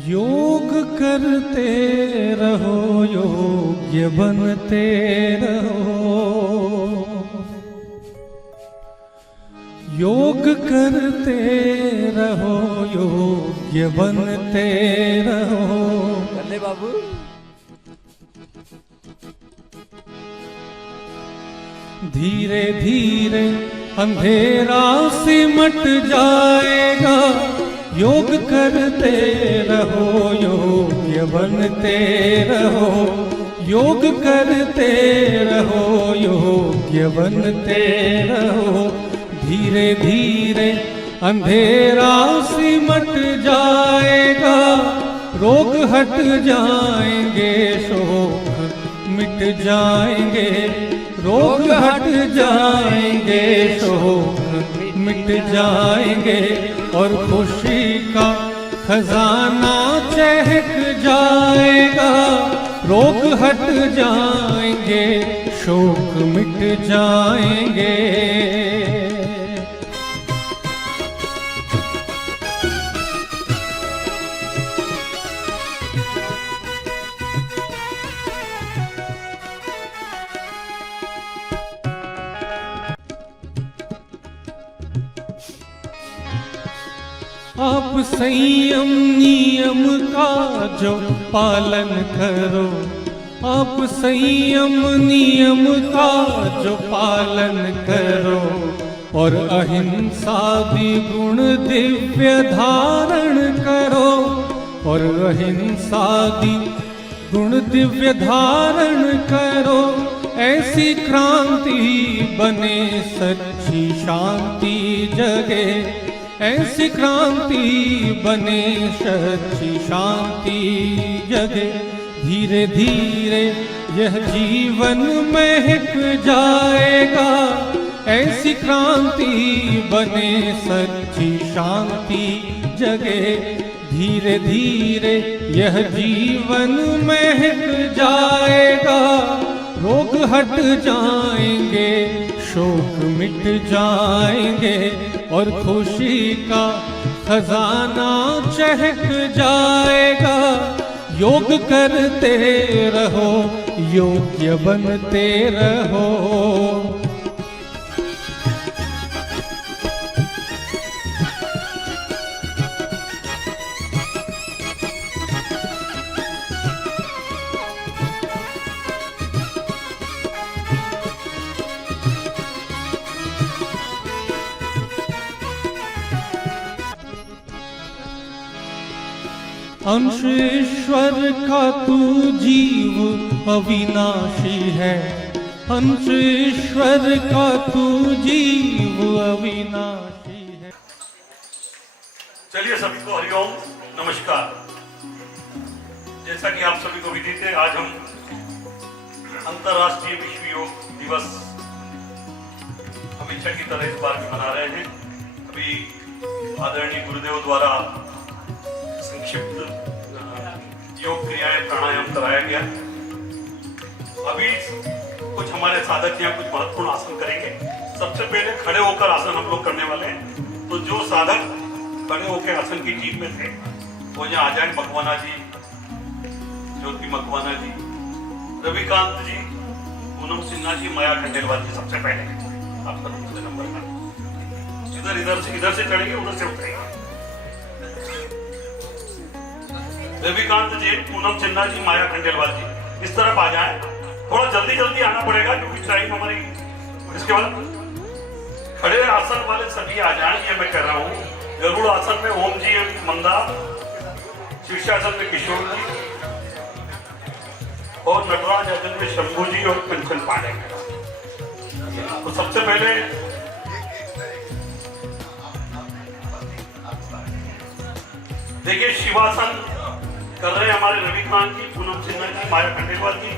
योग करते रहो, योग्य बनते रहो। योग करते रहो, योग्य बनते रहो। कर ले बाबू। धीरे धीरे अंधेरा सिमट जाएगा। योग करते रहो, योग्य बनते रहो। योग करते रहो, योग्य बनते रहो। धीरे धीरे अंधेरा सिमट जाएगा। रोग हट जाएंगे, शोक मिट जाएंगे। रोग हट जाएंगे, शोक मिट जाएंगे। और खुशी का खजाना चहक जाएगा। रोग हट जाएंगे, शोक मिट जाएंगे। आप संयम नियम का जो पालन करो। आप संयम नियम का जो पालन करो। और अहिंसा गुण दिव्य धारण करो। और अहिंसा गुण दिव्य धारण करो। ऐसी क्रांति बने, सच्ची शांति जगे। ऐसी क्रांति बने, सच्ची शांति जगे। धीरे धीरे यह जीवन महक जाएगा। ऐसी क्रांति बने, सच्ची शांति जगे। धीरे धीरे यह जीवन महक जाएगा। रोग हट जाएंगे, शोक मिट जाएंगे। और खुशी का खजाना चहक जाएगा। योग करते रहो, योग्य बनते रहो। अंश ईश्वर का तू जीव अविनाशी है। अंश ईश्वर का तू जीव अविनाशी है। चलिए सभी को हरिओम नमस्कार। जैसा कि आप सभी को विदित है, आज हम अंतर्राष्ट्रीय विश्व योग दिवस हमेशा की तरह इस बार भी मना रहे हैं। अभी आदरणीय गुरुदेव द्वारा संक्षिप्त योग क्रियाएं प्राणायाम कराया गया। अभी कुछ हमारे साधक यहाँ कुछ महत्वपूर्ण आसन करेंगे। सबसे पहले खड़े होकर आसन हम लोग करने वाले हैं। तो जो साधक खड़े होकर आसन की टीम में थे वो यहाँ आ जाए। मकवाना जी, ज्योति मकवाना जी, रविकांत जी, पूनम सिन्हा जी, माया खंडेलवाल जी। सबसे पहले आपका दूसरे नंबर का इधर से चढ़ेंगे, उधर से उतरेंगे। रविकांत जी, पूनम सिन्हा जी, माया खंडेलवाल जी इस तरफ आ जाएं। थोड़ा जल्दी जल्दी आना पड़ेगा क्योंकि टाइम हमारी। इसके बाद खड़े आसन वाले सभी आ जाएं। ये मैं कह रहा हूँ। गरुड़ आसन में ओम जी मंदा, शीर्षासन में किशोर जी, और नटराज आसन में शंभू जी और कंचन पांडे। तो सबसे पहले देखिए शिवासन कर रहे हैं हमारे रविकांत जी, पूनम सिन्हा जी, माया खंडेलवाल जी।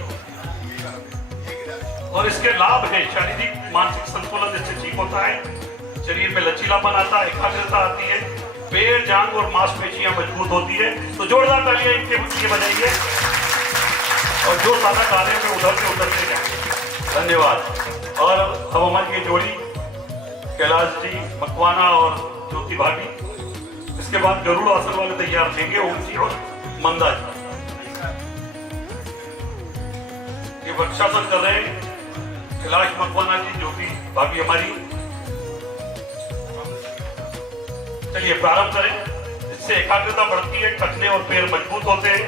और इसके लाभ हैं शारीरिक मानसिक संतुलन इससे ठीक होता है। शरीर में लचीलापन आता है, एकाग्रता आती है, पेट जांघ और मांसपेशियां मजबूत होती है। तो जोरदार तालियां इनके लिए बजाइए। और जो साधक आ रहे हैं उधर से जाएंगे। धन्यवाद। और अब हमारी ये जोड़ी कैलाश जी मकवाना और ज्योति भाभी। इसके बाद गरुड़ आसन वाले तैयार रहेंगे। ओम जी और मंदा जी, ये वृक्षासन कर रहे हैं। कैलाश मकवाना जी, ज्योति भाभी हमारी। चलिए प्रारंभ करें। इससे एकाग्रता बढ़ती है, टखने और पैर मजबूत होते हैं,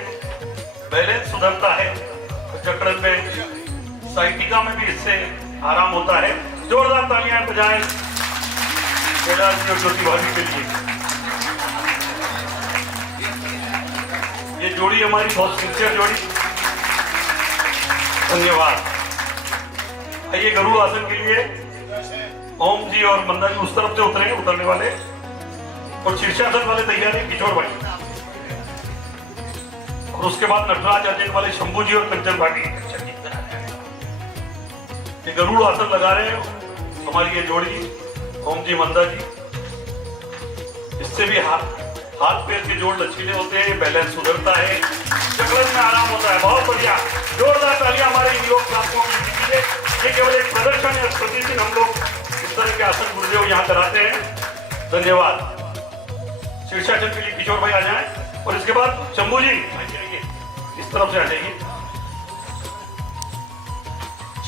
बैलेंस सुधरता है, चक्रण में साइटिका में भी इससे आराम होता है। जोरदार तालियां बजाएं कैलाश जी और ज्योति भाभी के लिए। ये जोड़ी हमारी बहुत सिंसियर जोड़ी, धन्यवाद। आइए गरुड़ आसन के लिए ओम जी और मंदा जी उस तरफ से उतरेंगे, उतरने वाले, और शीर्षासन वाले तैयार है किशोर भाई, और उसके बाद नटराज अजय वाले शंभू जी और कंचन भाभी। ये गरुड़ आसन लगा रहे हैं हमारी ये जोड़ी ओम जी मंदा जी। इससे भी हाथ पैर के जोड़ लचीले होते हैं, बैलेंस सुधरता है, चक्रण में आराम होता है। बहुत बढ़िया, जोरदार तालियां हमारे योग साथियों के लिए। ये केवल एक प्रदर्शन है, प्रतिदिन हम लोग इस तरह के आसन गुरुदेव यहाँ कराते हैं। धन्यवाद। शीर्षासन के लिए किशोर भाई आ जाएं, और इसके बाद शंभू जी आइए, इस तरफ से आ जाइए।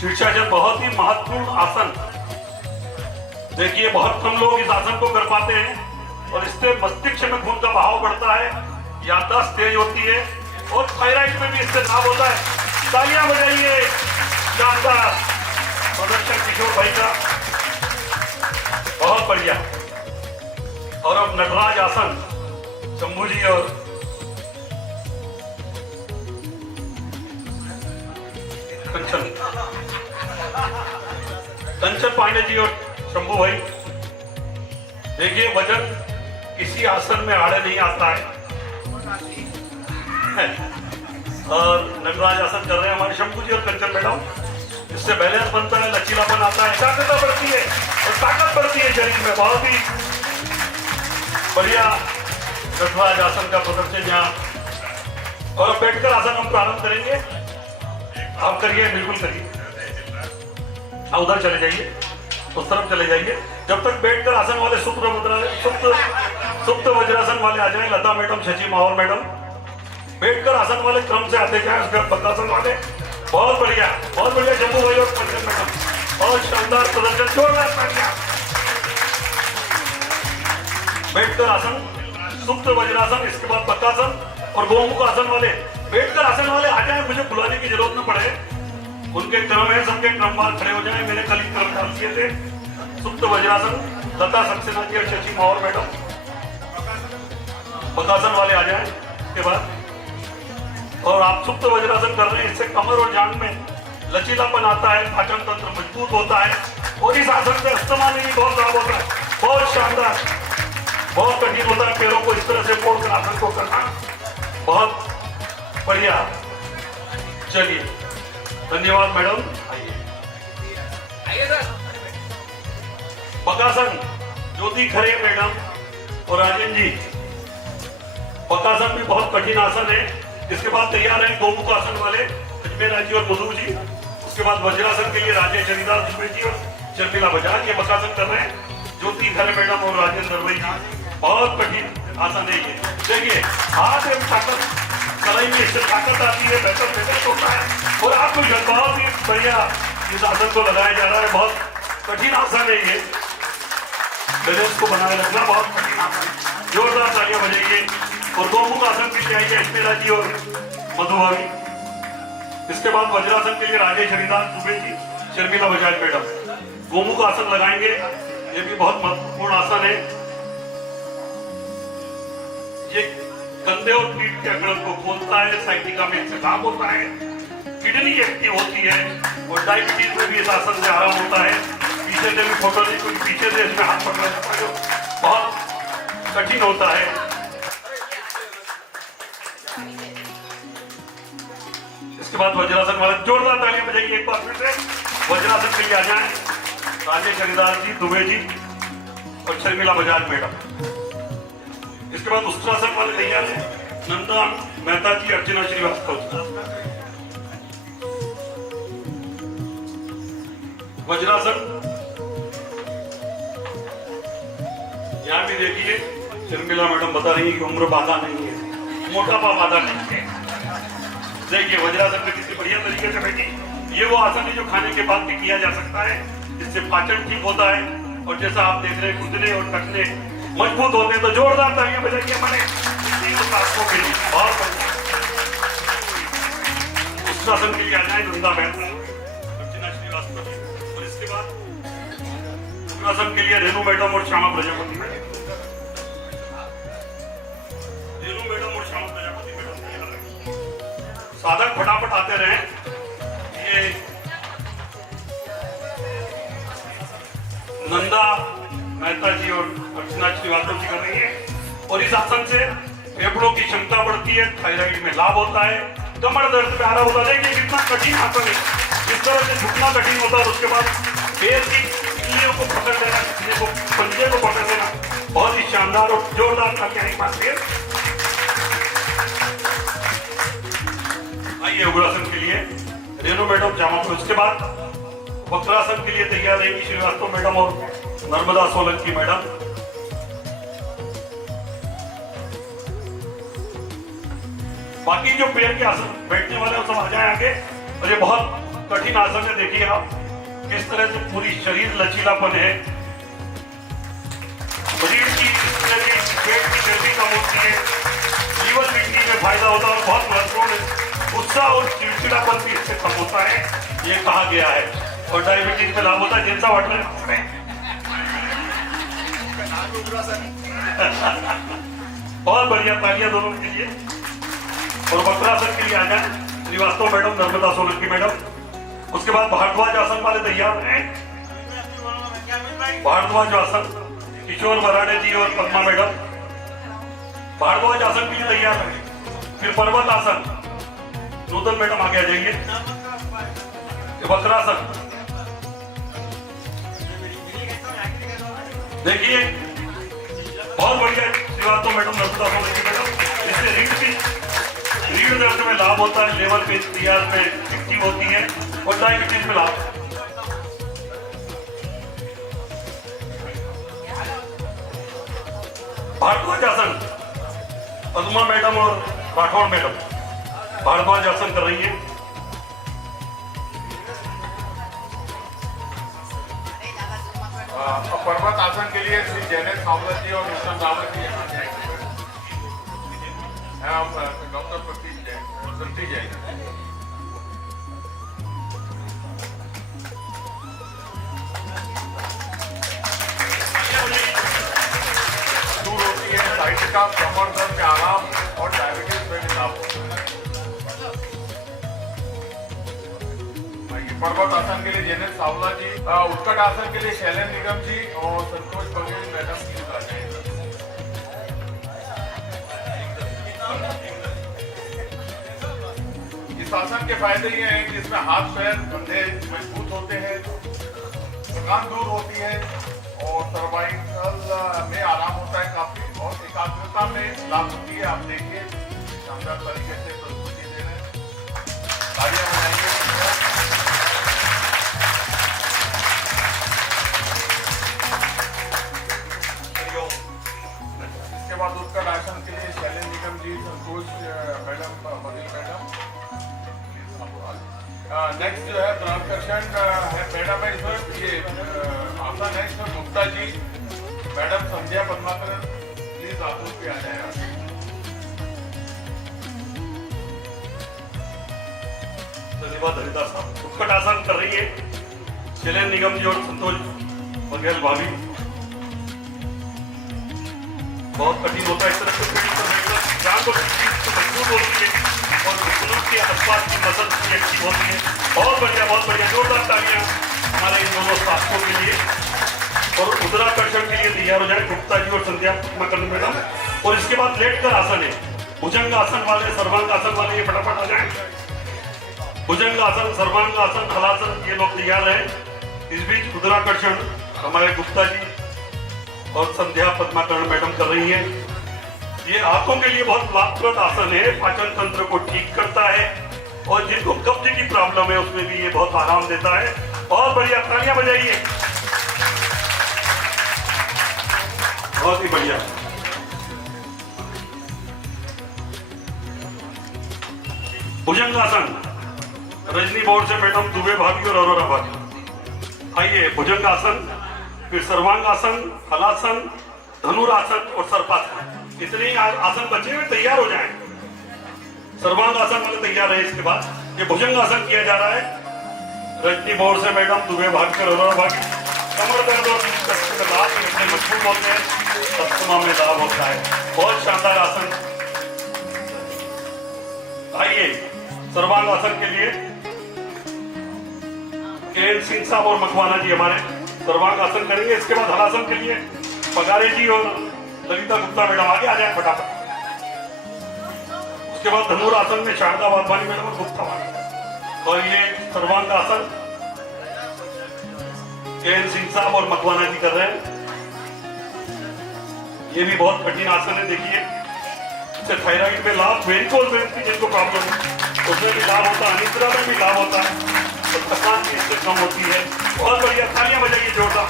शीर्षासन बहुत ही महत्वपूर्ण आसन, देखिए बहुत कम लोग इस आसन को कर पाते हैं, और इससे मस्तिष्क में खून का बहाव बढ़ता है, याददाश्त तेज होती है, और थायराइड में भी इससे लाभ होता है। तालियां बजाइए, शानदार प्रदर्शन किशोर भाई का, बहुत बढ़िया। और अब नटराज आसन शंभू जी और कंचन पांडे जी और शंभू भाई। देखिए वजन किसी आसन में आड़े नहीं आता है, और नटराज आसन कर रहे हैं हमारे शंभू जी और कंचन मैडम। इससे बैलेंस बनता है, लचीलापन आता है, एकाग्रता बढ़ती है और ताकत बढ़ती है शरीर में। बहुत ही बढ़िया नटराज आसन का प्रदर्शन यहाँ। और अब बैठकर आसन हम प्रारंभ करेंगे। आप करिए, बिल्कुल करिए, उधर चले जाइए, उस तरफ चले जाइए। जब तक बैठकर आसन वाले सुप्त वज्रासन वाले आ जाएं, लता मैडम, शशि माहौर मैडम, बैठकर आसन वाले क्रम से आते जाएं, उसके बाद पक्कासन वाले। बहुत बढ़िया, बहुत बढ़िया शंभू भाई और पंकज मैडम, बहुत शानदार प्रदर्शन, जोरदार तालियां। बैठकर आसन, सुप्त वज्रासन, इसके बाद पक्कासन और गोमुख आसन वाले। बैठकर आसन वाले आ जाए, मुझे बुलाने की जरूरत न पड़े, उनके क्रम है, सबके क्रमवार खड़े हो जाए। मैंने कल ही क्रम डाल दिए थे। सुप्त वज्रासन लता सक्सेना जी और शशि माहौर मैडम, पक्कासन वाले आ जाए इसके बाद। और आप सुप्त वज्रासन कर रहे हैं, इससे कमर और जांघ में लचीलापन आता है, पाचन तंत्र मजबूत होता है, और इस आसन से अस्थमा में भी बहुत लाभ होता है। बहुत शानदार, बहुत कठिन होता है पैरों को इस तरह से मोड़कर आसन को करना, बहुत बढ़िया। चलिए, धन्यवाद मैडम। आइए सर। पक्कासन ज्योति खरे मैडम और राजेंद्र जी। पक्कासन भी बहुत कठिन आसन है। इसके बाद तैयार है गोमुख आसन वाले अजमेर जी और मधु जी। उसके बाद वज्रासन के लिए राजेश हरिदास दुबे जी और शर्मिला बजाज, ये पक्कासन कर रहे हैं। ज्योति खरे मैडम और राजेंद्र दरवई जी। बहुत कठिन आसन है ये। देखिए हाथ में ताकत, कलाई में इससे ताकत आती है, बेहतर बेहतर होता है, और आपको बहुत ही बढ़िया इस आसन को लगाया जा रहा है। बहुत कठिन आसन है ये, बैलेंस को बनाए रखना बहुत कठिन आसन। जोरदार तालियां बजाइए। और गोमुख आसन के लिए आइए अश्मिता जी और मधु भाभी। इसके बाद वज्रासन के लिए राजेश हरिदास दुबे जी, शर्मिला बजाज मैडम। गोमुख आसन लगाएंगे, ये भी बहुत महत्वपूर्ण आसन है। ये कंधे और पीठ के अकड़न को खोलता है, साइटिका में इससे लाभ होता है, किडनी एक्टिव होती है, और डायबिटीज में भी इस आसन से आराम होता है। पीछे से भी फोटो ली, क्योंकि पीछे से इसमें हाथ पकड़ा जाता है, जो बहुत कठिन होता है। इसके बाद वज्रासन वाले, जोरदार तालियां बजाइए एक बार फिर से। वज्रासन के लिए आ जाएं राजेश हरिदास जी, दुबे जी और शर्मिला बजाज मैडम। इसके बाद उष्ट्रासन वाले तैयार हैं, नंदा मेहता जी, अर्चना श्रीवास्तव। वज्रासन यहां भी देखिए, शर्मिला मैडम बता रही है कि उम्र बाधा नहीं है, मोटापा बाधा नहीं है। देखिए वज्रासन में कितनी बढ़िया तरीके से बैठी। ये वो आसन है जो खाने के बाद भी किया जा सकता है, जिससे पाचन ठीक होता है। और जैसा आप देख रहे हैं घुटने और टखने मजबूत होते हैं। तो जोरदार तालियां बजाइए हमारे साथियों के लिए। बहुत बढ़िया। उस आसन के लिए आ जाए नंदा मेहता, अर्चना श्रीवास्तव। और इसके बाद आसन के लिए रेणु मैडम और श्यामा प्रजापति मैडम। रेणु मैडम और श्यामा प्रजापति मैडम साधक फटाफट आते रहे। ये नंदा मेहता जी और अर्चना श्रीवास्तव जी कर रही है। और इस आसन से फेफड़ों की क्षमता बढ़ती है, थायराइड में लाभ होता है, कमर दर्द में आराम होता है। देखिए कितना कठिन आसन है। इस तरह से झुकना कठिन होता है। उसके बाद पैर की उंगलियों को पकड़ लेना, को पंजे को पकड़ लेना, बहुत ही शानदार और जोरदार करके एक बार फिर आइए। उग्रासन के लिए रेणु मैडम जामा। इसके बाद वक्रासन के लिए तैयार रहेंगी श्रीवास्तव मैडम और नर्मदा सोलंकी मैडम। बाकी जो पैर के आसन बैठने वाले सब आ जाए आगे। और ये बहुत कठिन आसन है। देखिए आप किस तरह से पूरी शरीर लचीलापन है। शरीर की पेट की चर्बी कम होती है, लीवर किडनी में फायदा होता है और बहुत महत्वपूर्ण है। गुस्सा और चिड़चिड़ापन भी इससे कम होता है, ये कहा गया है। और डायबिटीज में लाभ होता है। जिनसा वाटर बहुत बढ़िया, तालियां दोनों के लिए। और वक्रासन के लिए आ जाए श्रीवास्तव मैडम, नर्मदा सोलंकी मैडम। उसके बाद भारद्वाज आसन वाले तैयार हैं। भारद्वाज आसन किशोर मराठे जी और पद्मा मैडम भारद्वाज आसन के लिए तैयार है। फिर पर्वत आसन नूतन मैडम आगे आ जाइए। वक्रासन देखिए बहुत बढ़िया। Srivastava madam, Narmada Solanki madam. इससे रीढ़ दर्द में लाभ होता है, लेवर पे तैयार में एक्टिव होती है और डायबिटीज में लाभ। भारद्वाज आसन पद्मा मैडम और राठौड़ मैडम भारद्वाज आसन कर रही है। पर्वत आसन के लिए श्री जैनेश सावला जी और मिशन रावत जी यहाँ डॉक्टर प्रतीक जैन, संती जैन। दूर होती है साइटिका, कमर दर्द में आराम और डायबिटीज में भी लाभ होता है। पर्वत आसन के लिए जैनेश सावला जी, उत्कट आसन के लिए शैलेंद्र निगम जी और संतोष बघेल मैडम की आ जाएंगे। इस आसन के फायदे ये हैं कि इसमें हाथ पैर कंधे मजबूत होते हैं, थकान दूर होती है और सर्वाइकल में आराम होता है काफी, और एकाग्रता में लाभ होती है। आप देखिए शानदार तरीके से प्रस्तुति दे रहे हैं। तालियां बजाइए। इसके बाद उत्कट आसन के लिए शैलेंद्र निगम जी, संतोष मैडम, बघेल मैडम। नेक्स्ट जो है प्राणकर्षण है मैडम है। इसमें ये आसन है, इसमें Gupta ji madam, Sandhya Padmakar please आप लोग भी आ जाए। धन्यवाद हरिदास साहब। उत्कट आसन कर रही है शैलेंद्र निगम जी और संतोष बघेल भाभी। बहुत कठिन होता है इस तरह से जान को मजबूत होती है और घुटनों के आसपास की मसल की एक्टिव होती है। बहुत बढ़िया। जोरदार तालियां हमारे इन दोनों साथियों के लिए। और उदराकर्षण के लिए तैयार हो जाए गुप्ता जी और संध्या पद्माकर मैडम। और इसके बाद लेटकर आसन है। भुजंग आसन वाले, सर्वांग आसन वाले ये फटाफट आ जाए। भुजंग आसन, सर्वांग आसन, हलासन ये लोग तैयार है। इस बीच उदराकर्षण हमारे गुप्ता जी और संध्या पद्माकर मैडम कर रही है। ये हाथों के लिए बहुत लाभप्रद आसन है, पाचन तंत्र को ठीक करता है और जिनको कब्ज की प्रॉब्लम है उसमें भी ये बहुत आराम देता है। बहुत बढ़िया, तालियां बजाइए। बहुत ही बढ़िया। भुजंगासन, रजनी बोर्ड से मैडम दुबे भाभी और अरोरा भाभी। आइए भुजंगासन, फिर सर्वांगासन, हलासन, धनुरासन और सर्पासन। इतने ही आसन बचे हुए, तैयार हो जाएं। सर्वांगासन वाले तैयार है। इसके बाद ये भुजंगासन किया जा रहा है। रजनी बोर्ड से मैडम दुबे भाभी और अरोरा भाभी। कमर दर्द और कष्ट में लाभ इतने मजबूत होते हैं, अस्थमा में लाभ होता है। बहुत शानदार आसन। आइए सर्वांगासन के लिए के सिंह साहब और मकवाना जी हमारे सर्वांगासन करेंगे। इसके बाद हलासन के लिए पगारे जी और ललिता गुप्ता मैडम आगे आ जाए फटाफट। उसके बाद धनुरासन में शारदा वाधवानी मैडम और गुप्ता वाली। और ये सर्वांगासन के सिंह साहब और मकवाना जी कर रहे हैं। ये भी बहुत कठिन आसन है। देखिए, इससे थायराइड में लाभ, वेरिकोज वेन्स की जिनको प्रॉब्लम है उसमें भी लाभ होता है, अनिद्रा में भी लाभ होता है, तो थकान भी इससे कम होती है। बहुत बढ़िया, तालियां बजाइए जोरदार।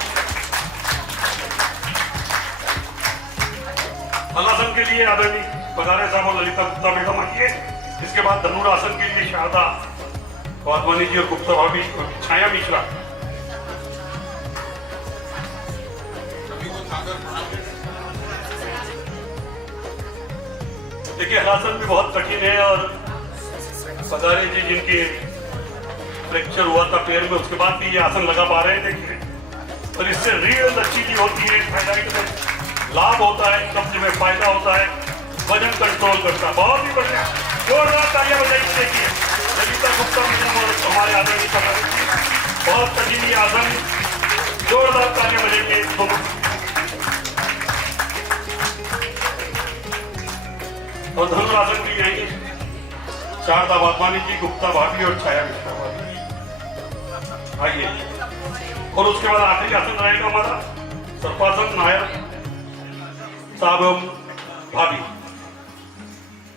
हलासन के लिए आदरणीय पगारे साहब और ललिता गुप्ता मैडम आइए। इसके बाद धनुरासन के लिए शारदा वाधवानी जी और गुप्ता भाभी और छाया मिश्रा। देखिए, हलासन भी बहुत कठिन है और पगारे जी जिनके फ्रैक्चर हुआ था पैर में, उसके बाद भी ये आसन लगा पा रहे हैं। देखिए, और इससे रीढ़ अच्छी भी होती है, थायराइड में लाभ होता है, कब्ज में फायदा होता है, वजन कंट्रोल करता है। बहुत ही बढ़िया, जोरदार तालियां बजाइए। देखिए, ललिता गुप्ता मैडम और हमारे आदरणीय पगारे जी, बहुत कठिन आसन, जोरदार तालियां बजाइए दोनों। और धनुरासन भी आएंगे शारदा वाधवानी जी, गुप्ता भाभी और छाया मिश्रा भाभी। आइए, और उसके बाद आखिरी आसन रहेगा हमारा सर्पासन, नायर साहब एवं भाभी।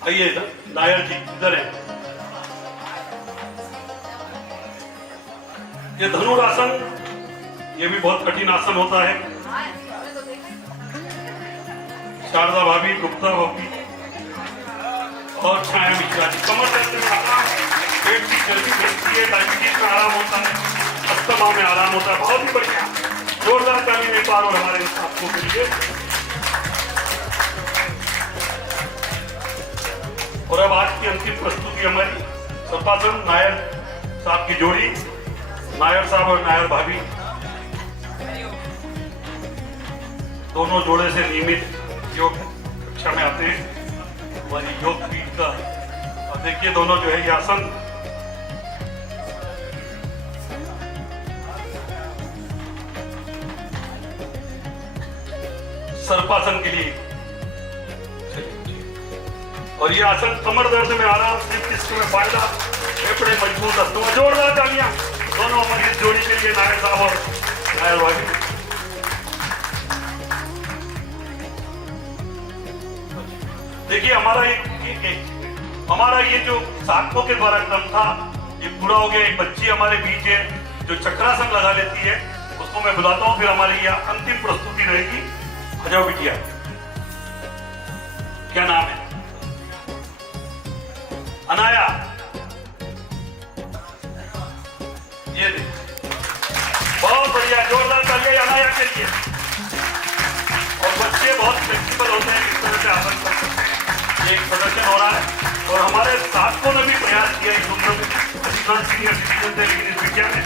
आइए, नायर जी इधर है। ये धनुरासन, ये भी बहुत कठिन आसन होता है। शारदा भाभी, गुप्ता भाभी और छाया मिश्रा जी। कमर दर्द में आराम, पेट की चर्बी घटती है, डायबिटीज में आराम होता है, अस्थमा में आराम होता है। बहुत ही बढ़िया, जोरदार ताली एक बार और हमारे साथियों के लिए। और अब आज की अंतिम प्रस्तुति हमारी सर्पासन, नायर साहब की जोड़ी, नायर साहब और नायर भाभी दोनों जोड़े से नियमित योग कक्षा में आते हैं हमारी योग पीठ का। और देखिए, दोनों जो है ये आसन सर्पासन के लिए। और ये आसन कमर दर्द में आराम, स्लिप डिस्क में फायदा, फेफड़े मजबूत, अस्थमा। जोरदार तालियां दोनों हमारी इस जोड़ी के लिए, नायर साहब और नायर भाभी। देखिए, हमारा ये जो साधकों के द्वारा क्रम था, ये पूरा हो गया। एक बच्ची हमारे बीच है जो चक्रासन लगा लेती है, उसको मैं बुलाता हूं। फिर हमारी यह अंतिम प्रस्तुति रहेगी। आ जाओ बिटिया, क्या नाम है? अनाया। ये दे, बहुत बढ़िया, जोरदार तालियां अनाया के लिए। और बच्चे बहुत फ्लेक्सिबल होते हैं, इस तरह से आसन करते हैं। एक प्रदर्शन हो रहा है और हमारे साथियों ने भी प्रयास किया इस उम्र में, सीनियर सिटीजन थे, लेकिन इस बिटिया ने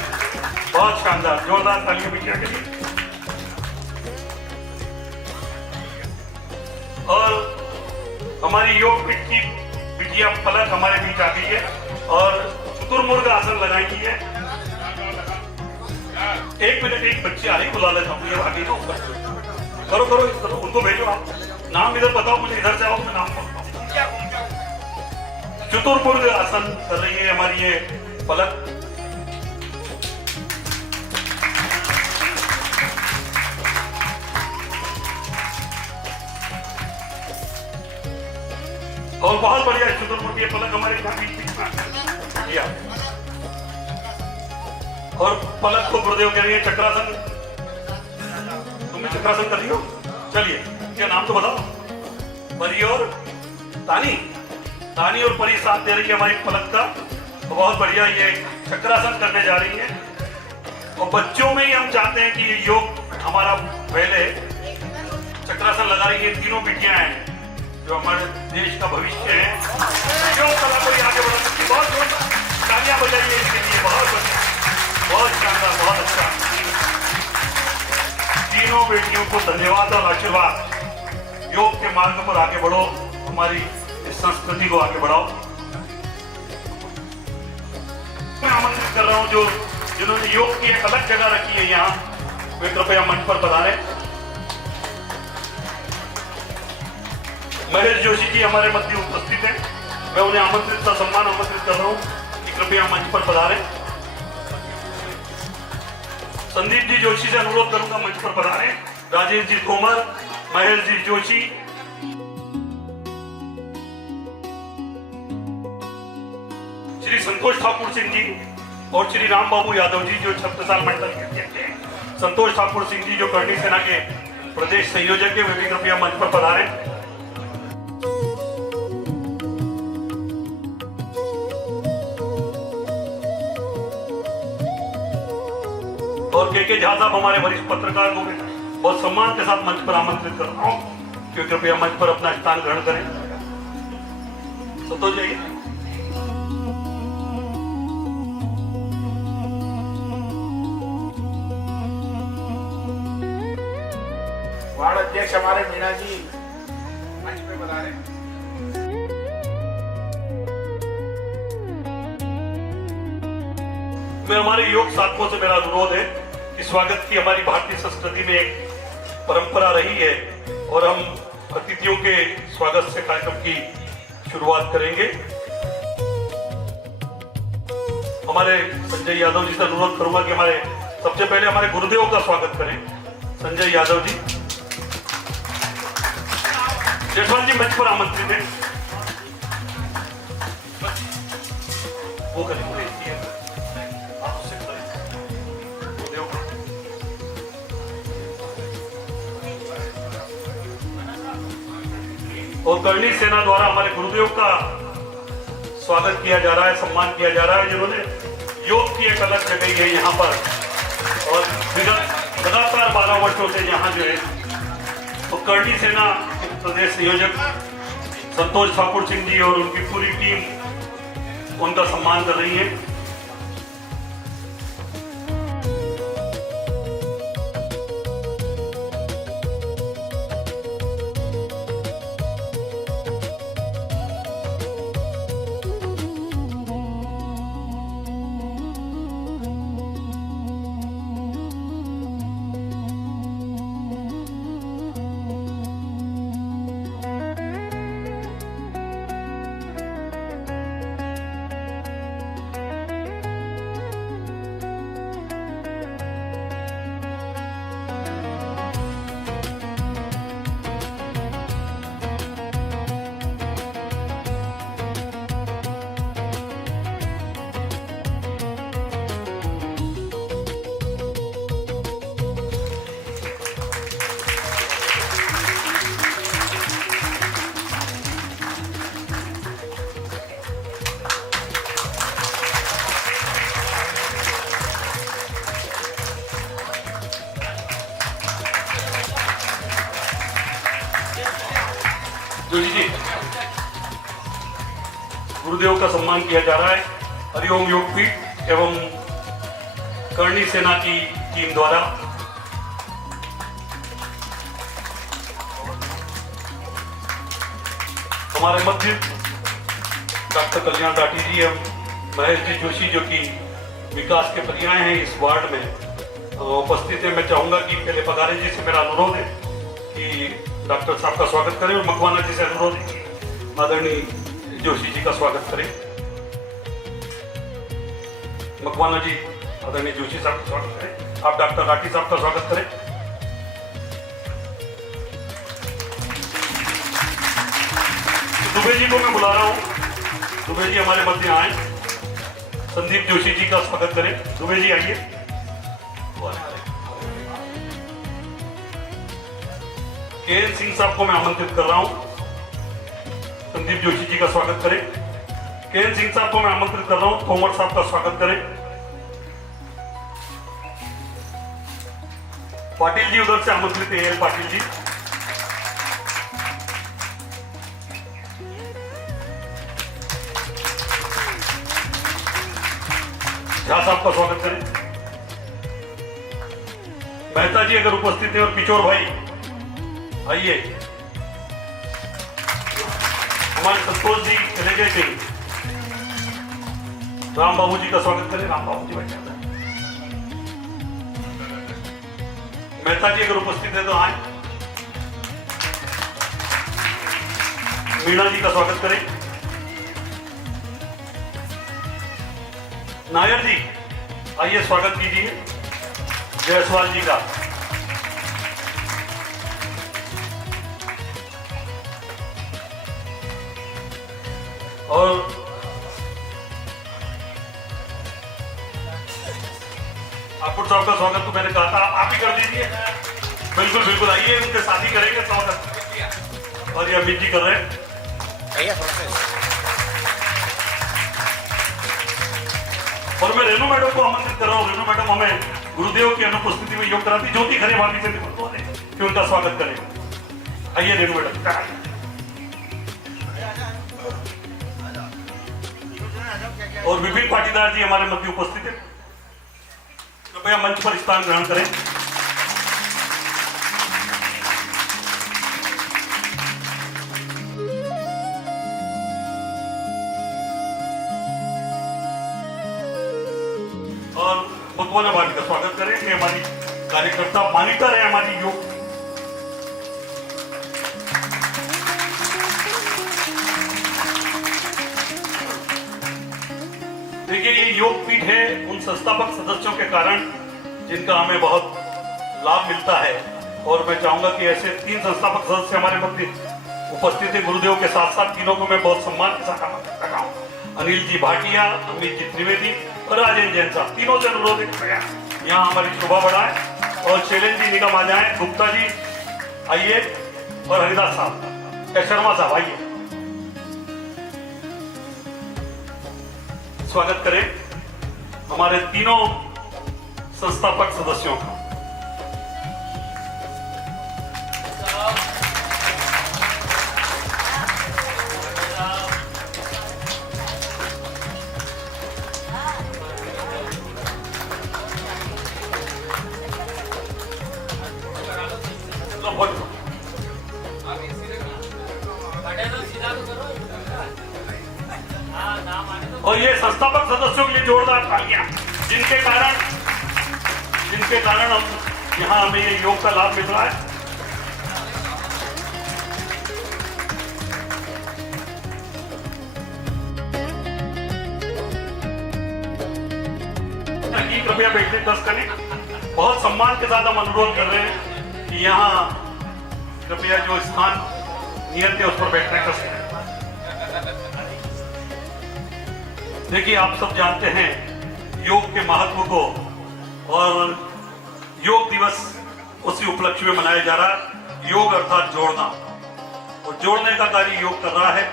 बहुत शानदार, जोरदार तालियां बिटिया के लिए। और हमारी योग पीठ की बिटिया पलक हमारे बीच आ गई है और चतुर्मुर्ग आसन लगाई है। एक मिनट, एक बच्चे आ रही, बुला लेता हूँ। ये आगे ना ऊपर करो करो, उनको भेजो। आप नाम इधर बताओ मुझे, इधर से आओ, मैं नाम बोलता हूँ। चतुर्मुर्ग आसन कर रही है हमारी ये पलक। और बहुत बढ़िया चतुर्मुर्ग ये पलक हमारे किया। और पलक को गुरुदेव कह रही है चक्रासन। तुमने चक्रासन कर लियो? चलिए, क्या नाम तो बताओ। परी और तानी, दानी और परी साथ दे रही है हमारी पलक का, तो बहुत बढ़िया ये चक्रासन करने जा रही है। और बच्चों में ही हम चाहते हैं कि ये योग हमारा पहले चक्रासन लगा रही है। तीनों बिटियां हैं जो हमारे देश का भविष्य है। योग कला को आगे बढ़ा सकती, बहुत बहुत तालियां बजाइए इसके लिए। बहुत बढ़िया, बहुत शानदार, बहुत अच्छा। तीनों बेटियों को धन्यवाद और आशीर्वाद। योग के मार्ग पर आगे बढ़ो, हमारी इस संस्कृति को आगे बढ़ाओ। मैं आमंत्रित कर रहा हूं जो जिन्होंने योग की एक अलग जगह रखी है यहाँ, वे कृपया मंच पर पधारें। महेश जोशी जी हमारे मध्य उपस्थित हैं। मैं उन्हें आमंत्रित का सम्मान आमंत्रित कर रहा हूं कि कृपया मंच पर पधारें। संदीप जी जोशी से अनुरोध करूंगा मंच पर पधारें। राजेश जी तोमर, महेश जी जोशी, श्री संतोष ठाकुर सिंह जी और श्री राम बाबू यादव जी जो छत्रसाल मंडल के अध्यक्ष हैं। संतोष ठाकुर सिंह जी जो करणी सेना के प्रदेश संयोजक है, वे भी कृपया मंच पर पधारें। और के झा साहब हमारे वरिष्ठ पत्रकार को भी बहुत सम्मान के साथ मंच पर आमंत्रित कर रहा हूं कि कृपया मंच पर अपना स्थान ग्रहण करें। संतोष जी, वार्ड अध्यक्ष हमारे मीणा जी मंच पे बता रहे। मैं हमारे योग साथियों से मेरा अनुरोध है कि स्वागत की हमारी भारतीय संस्कृति में एक परंपरा रही है और हम अतिथियों के स्वागत से कार्यक्रम की शुरुआत करेंगे। हमारे संजय यादव जी से अनुरोध करूंगा कि हमारे सबसे पहले हमारे गुरुदेव का स्वागत करें। संजय यादव जी, जसवंत जी मंच पर आमंत्रित हैं। वो करें और करणी सेना द्वारा हमारे गुरुदेव का स्वागत किया जा रहा है, सम्मान किया जा रहा है, जिन्होंने योग की एक अलग जगह है यहाँ पर और विगत लगातार 12 वर्षों से यहाँ जो है तो करणी सेना प्रदेश संयोजक संतोष ठाकुर सिंह जी और उनकी पूरी टीम उनका सम्मान कर रही है। जोशी जी, गुरुदेव का सम्मान किया जा रहा है हरिओम योगपीठ एवं करणी सेना की टीम द्वारा। हमारे मध्य डॉक्टर कल्याण राठी जी एवं महेश जी जोशी जो कि विकास के पर्याय हैं इस वार्ड में उपस्थित है। मैं चाहूंगा कि पहले पगारे जी से मेरा अनुरोध है कि डॉक्टर साहब का स्वागत करें और मकवाना जी से अनुरोध है कि आदरणीय जोशी जी का स्वागत करें। मकवाना जी आदरणीय जोशी साहब का स्वागत करें। आप डॉक्टर राठी साहब का स्वागत करें। दुबे जी को मैं बुला रहा हूं, दुबे जी हमारे मध्य आए। संदीप जोशी जी का स्वागत करें। दुबे जी आइए। के सिंह साहब को मैं आमंत्रित कर रहा हूं। संदीप जोशी जी का स्वागत करें। केएन सिंह साहब को मैं आमंत्रित कर रहा हूं, तोमर साहब का स्वागत करें। पाटिल जी उधर से आमंत्रित है, एल पाटिल जी। झा साहब का स्वागत करें। मेहता जी अगर उपस्थित है, और किशोर भाई आइए। हमारे संतोष जी चले गए थे, राम बाबू जी का स्वागत करें। राम बाबू जी बैठे हैं। मेहता जी अगर उपस्थित है तो आए। मीणा जी का स्वागत करें। नायर जी आइए, स्वागत कीजिए जायसवाल जी का। और ठाकुर साहब का स्वागत तो मैंने कहा था, आप ही कर दीजिए। बिल्कुल बिल्कुल, आइए, उनके साथ ही करेंगे स्वागत। और ये अमित जी कर रहे हैं। और मैं रेनू मैडम को आमंत्रित कर रहा हूँ। रेनू मैडम हमें गुरुदेव की अनुपस्थिति में योग कराती, ज्योति खरे भाभी से निमंत्रण है कि उनका स्वागत करें। आइए रेनू मैडम। और विभिन्न पाटीदार जी हमारे मध्य उपस्थित है, कृपया मंच पर स्थान ग्रहण करें। और भगवान भाभी का स्वागत करें कि हमारी कार्यकर्ता मॉनिटर है हमारी योग। देखिए, ये योग पीठ है उन संस्थापक सदस्यों के कारण जिनका हमें बहुत लाभ मिलता है। और मैं चाहूंगा कि ऐसे 3 संस्थापक सदस्य हमारे मध्य उपस्थित है। गुरुदेव के साथ साथ तीनों को मैं बहुत सम्मान के साथ आमंत्रित कर रहा हूँ। अनिल जी भाटिया, अमित जी त्रिवेदी और राजेंद्र जैन साहब, तीनों से अनुरोध है यहाँ हमारी शोभा बढ़ाए। और शैलेंद्र जी निगम आ जाए, गुप्ता जी आइए, और हरिदास साहब, शर्मा साहब आइए। स्वागत करें हमारे तीनों संस्थापक सदस्यों का। और ये संस्थापक सदस्यों के लिए जोरदार तालियां, जिनके कारण हम यहाँ हमें ये योग का लाभ मिल रहा है। कृपया बैठने 10 करें। बहुत सम्मान के साथ हम अनुरोध कर रहे हैं कि यहाँ कृपया जो स्थान नियत है उस पर बैठने का समय। देखिए, आप सब जानते हैं योग के महत्व को, और योग दिवस उसी उपलक्ष्य में मनाया जा रहा है। योग अर्थात जोड़ना, और जोड़ने का कार्य योग कर रहा है।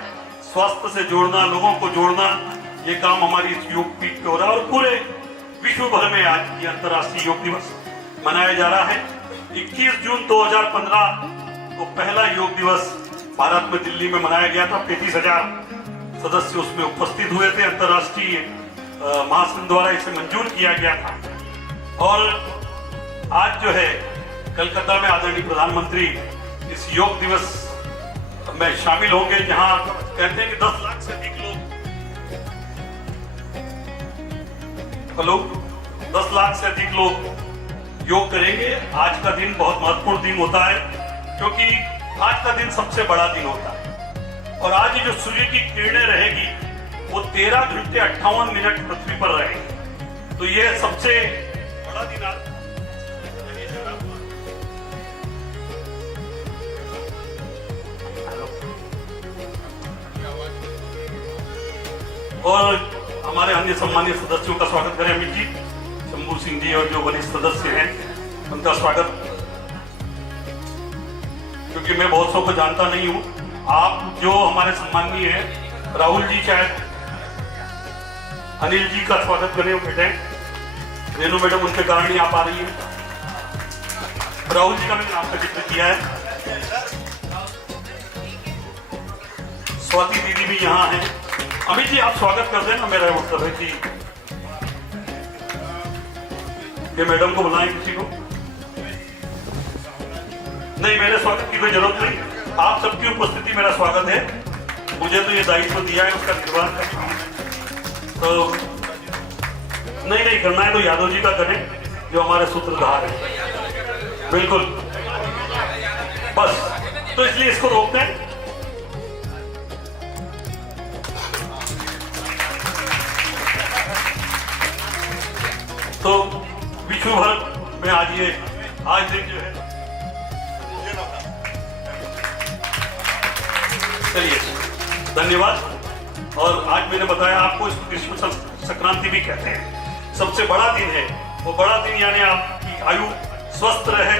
स्वास्थ्य से जोड़ना, लोगों को जोड़ना, ये काम हमारी इस योग पीठ पे हो रहा है। और पूरे विश्व भर में आज ये अंतर्राष्ट्रीय योग दिवस मनाया जा रहा है। 21 जून 2015 को पहला योग दिवस भारत में दिल्ली में मनाया गया था। 35,000 सदस्य उसमें उपस्थित हुए थे। अंतर्राष्ट्रीय महासंघ द्वारा इसे मंजूर किया गया था। और आज जो है कलकत्ता में आदरणीय प्रधानमंत्री इस योग दिवस में शामिल होंगे, जहां कहते हैं कि 10 लाख से अधिक लोग 10 लाख से अधिक लोग योग करेंगे। आज का दिन बहुत महत्वपूर्ण दिन होता है, क्योंकि आज का दिन सबसे बड़ा दिन होता है। और आज जो सूर्य की किरणें रहेगी वो 13 घंटे 58 मिनट पृथ्वी पर रहेगी। तो ये सबसे बड़ा दिन आज। और हमारे अन्य सम्मानित सदस्यों का स्वागत करें। अमित जी, शंभू सिंह जी और जो वरिष्ठ सदस्य हैं उनका स्वागत। क्योंकि मैं बहुत सौ को जानता नहीं हूं, आप जो हमारे सम्माननीय हैं राहुल जी, शायद अनिल जी का स्वागत करने बैठे हैं। रेनू मैडम उनके कारण नहीं आ पा रही है। राहुल जी का मैंने नाम का जिक्र किया है। स्वाति दीदी भी यहाँ है। अमित जी आप स्वागत कर देना। मेरा मतलब है कि ये मैडम को बुलाएं किसी को। नहीं, मेरे स्वागत की कोई जरूरत नहीं। आप सबकी उपस्थिति मेरा स्वागत है। मुझे तो ये दायित्व दिया है उसका निर्वहन करना। तो नहीं करना है तो यादव जी का करें जो हमारे सूत्रधार हैं। बिल्कुल, बस तो इसलिए इसको रोकते हैं। तो विश्व भर में आज दिन जो है, चलिए धन्यवाद। और आज मैंने बताया आपको इसको ग्रीष्म संक्रांति भी कहते हैं। सबसे बड़ा दिन है वो। बड़ा दिन यानी आपकी आयु स्वस्थ रहे,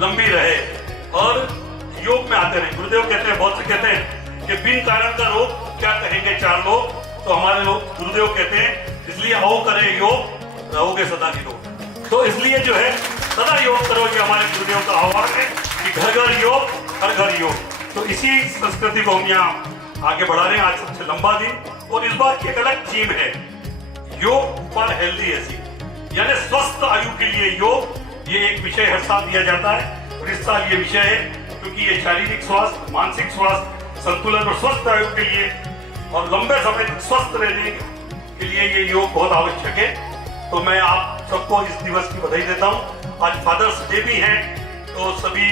लंबी रहे और योग में आते रहे। गुरुदेव कहते हैं, बहुत से कहते हैं कि बिन कारण का रोग क्या कहेंगे चार लोग, तो हमारे लोग गुरुदेव कहते हैं इसलिए आओ करे योग, रहोगे सदा निरोग। तो इसलिए जो है सदा योग करो, ये हमारे गुरुदेव का आह्वान है कि घर घर योग, हर घर योग। तो इसी संस्कृति को हम यहाँ आगे बढ़ा रहे हैं। आज सबसे लंबा दिन और इस बार की एक अलग थीम है, योग फॉर हेल्दी एजिंग, यानी स्वस्थ आयु के लिए योग। ये एक विषय हर साल दिया जाता है और इस साल ये विषय है क्योंकि ये शारीरिक स्वास्थ्य, मानसिक स्वास्थ्य, संतुलन और स्वस्थ आयु के लिए और लंबे समय तक स्वस्थ रहने के लिए ये योग बहुत आवश्यक है। तो मैं आप सबको इस दिवस की बधाई देता हूँ। आज फादर्स डे भी है, तो सभी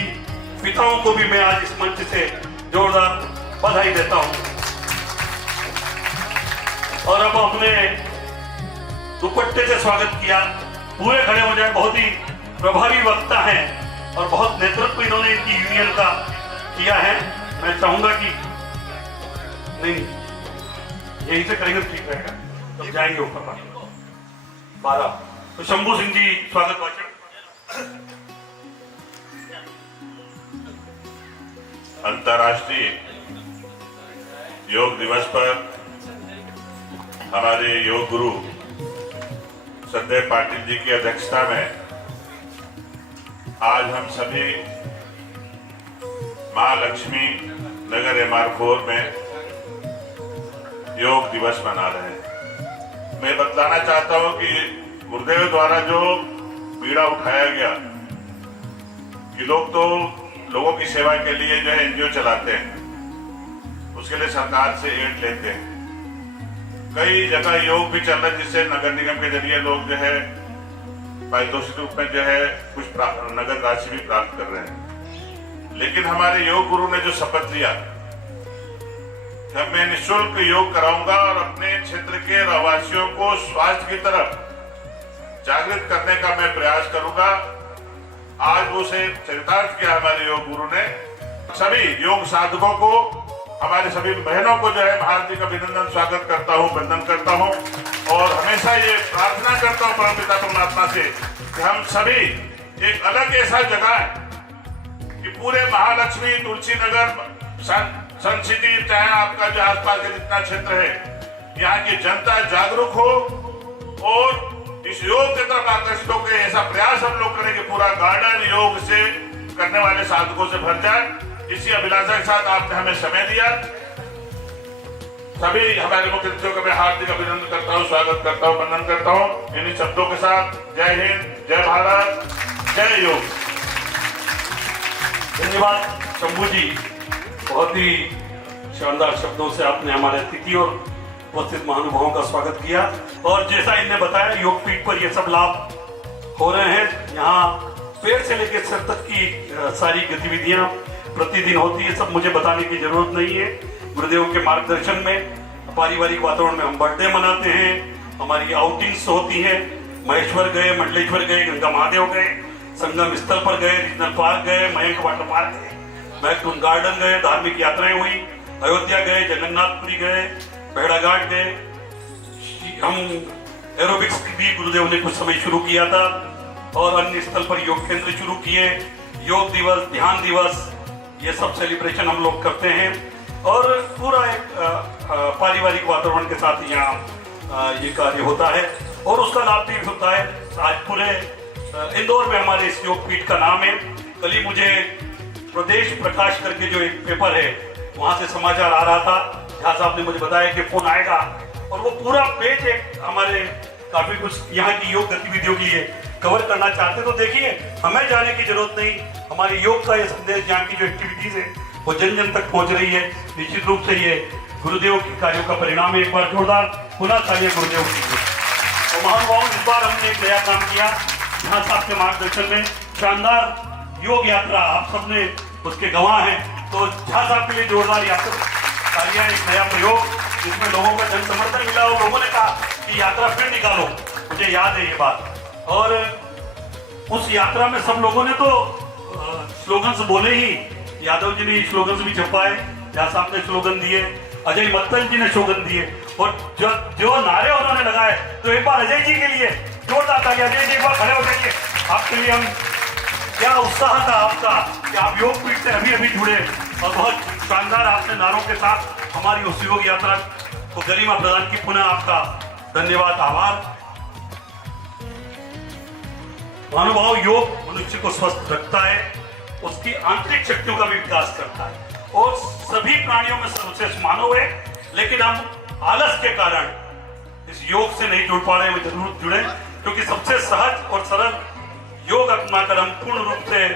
पिताओं को भी मैं आज इस मंच से जोरदार बधाई देता हूँ। और अब अपने दुपट्टे से स्वागत किया। पूरे खड़े हो जाए। बहुत ही प्रभावी वक्ता हैं और बहुत नेतृत्व इन्होंने इनकी यूनियन का किया है। मैं चाहूंगा कि नहीं यही से करेंगे तो ठीक रहेगा। तब जाएंगे ऊपर 12। तो शंभू सिंह जी स्वागत भाषण। अंतर्राष्ट्रीय योग दिवस पर हमारे योग गुरु संदेव पाटिल जी की अध्यक्षता में आज हम सभी महालक्ष्मी नगर MR4 में योग दिवस मना रहे हैं। मैं बतलाना चाहता हूं कि गुरुदेव द्वारा जो बीड़ा उठाया गया कि लोग तो लोगों की सेवा के लिए जो है एनजीओ चलाते हैं, उसके लिए सरकार से एड लेते हैं। कई जगह योग भी चल रहा है जिससे नगर निगम के जरिए लोग जो है पारितोषिक रूप में जो है कुछ नगद राशि भी प्राप्त कर रहे हैं। लेकिन हमारे योग गुरु ने जो शपथ लिया कि मैं निःशुल्क योग कराऊंगा और अपने क्षेत्र के रहवासियों को स्वास्थ्य की तरफ जागृत करने का मैं प्रयास करूंगा, आज उसे चरितार्थ किया हमारे योग गुरु ने। सभी योग साधकों को, हमारे सभी बहनों को जो है हार्दिक अभिनंदन, स्वागत करता हूँ, वंदन करता हूँ और हमेशा ये प्रार्थना करता हूँ परमपिता परमात्मा से कि हम सभी एक अलग ऐसा जगह है कि पूरे महालक्ष्मी, तुलसी नगर, सन सिटी, चाहे आपका जो आसपास का जितना क्षेत्र है, यहाँ की जनता जागरूक हो और इस योग की तरफ आकर्षित होकर ऐसा प्रयास हम लोग करें कि पूरा गार्डन योग से करने वाले साधकों से भर जाए। इसी अभिलाषा के साथ आपने हमें समय दिया। सभी हमारे मुख्य अतिथियों का मैं हार्दिक अभिनंदन करता हूँ, स्वागत करता हूँ, वंदन करता हूँ। इन्हीं शब्दों के साथ जय हिंद, जय भारत, जय योग। धन्यवाद शंभू जी, बहुत ही शानदार शब्दों से आपने हमारे अतिथि और उपस्थित महानुभावों का स्वागत किया। और जैसा इन्हें बताया, योग पीठ पर ये सब लाभ हो रहे हैं। यहाँ पैर से लेकर सिर तक की सारी गतिविधियां प्रतिदिन होती है। सब मुझे बताने की जरूरत नहीं है। गुरुदेव के मार्गदर्शन में पारिवारिक वातावरण में हम बर्थडे मनाते हैं, हमारी आउटिंग्स होती है। महेश्वर गए, मंडलेश्वर गए, गंगा महादेव गए, संगम स्थल पर गए, रीजनल पार्क गए, मयंक वाटर पार्क गए, मैकटून गार्डन गए, धार्मिक यात्राएं हुई, अयोध्या गए, जगन्नाथपुरी गए, बेहड़ा घाट गए। हम एरोबिक्स भी गुरुदेव ने कुछ समय शुरू किया था और अन्य स्थल पर योग केंद्र शुरू किए। योग दिवस, ध्यान दिवस, ये सब सेलिब्रेशन हम लोग करते हैं। और पूरा एक पारिवारिक वातावरण के साथ यहाँ ये कार्य होता है और उसका लाभ भी होता है। आज पूरे इंदौर में हमारे इस योग पीठ का नाम है। कल ही मुझे प्रदेश प्रकाश करके जो एक पेपर है वहां से समाचार आ रहा था, जहाँ साहब ने मुझे बताया कि फोन आएगा और वो पूरा पेज एक हमारे काफी कुछ यहाँ की योग गतिविधियों के लिए कवर करना चाहते। तो देखिए, हमें जाने की जरूरत नहीं, हमारे योग का ये संदेश, यहाँ की जो एक्टिविटीज है वो जन जन तक पहुंच रही है। निश्चित रूप से ये गुरुदेव के कार्यों का परिणाम है। एक बार जोरदार पुनः तालियां गुरुदेव की। तो महानुभाव, इस बार हमने एक नया काम किया, जहाँ साहब के मार्गदर्शन में शानदार योग यात्रा, आप सबने उसके गवाह हैं। तो झा साहब के लिए जोरदार यात्रा तालियां, एक नया प्रयोग जिसमें लोगों का जन समर्थन मिला और लोगों ने कहा कि यात्रा फिर निकालो। मुझे याद है ये बात। और उस यात्रा में सब लोगों ने तो स्लोगन्स बोले ही, यादव जी ने स्लोगन्स भी छपाए, झा साहब ने स्लोगन दिए, अजय मत्तल जी ने स्लोगन दिए और जो नारे उन्होंने लगाए। तो एक बार अजय जी के लिए जोरदार तालियां। अजय जी एक बार खड़े हो जाइए, आपके लिए हम, क्या उत्साह था आपका कि आप योग पीठ से अभी अभी जुड़े और बहुत शानदार आपने नारों के साथ हमारी उस योग यात्रा को गरिमा प्रदान की। पुनः आपका धन्यवाद, आभार। महानुभाव, योग मनुष्य को स्वस्थ रखता है, उसकी आंतरिक शक्तियों का भी विकास करता है और सभी प्राणियों में सर्वश्रेष्ठ मानव है। लेकिन हम आलस के कारण इस योग से नहीं जुड़ पा रहे हैं। जरूर जुड़े, क्योंकि सबसे सहज और सरल योग अपनाकर हम पूर्ण रूप से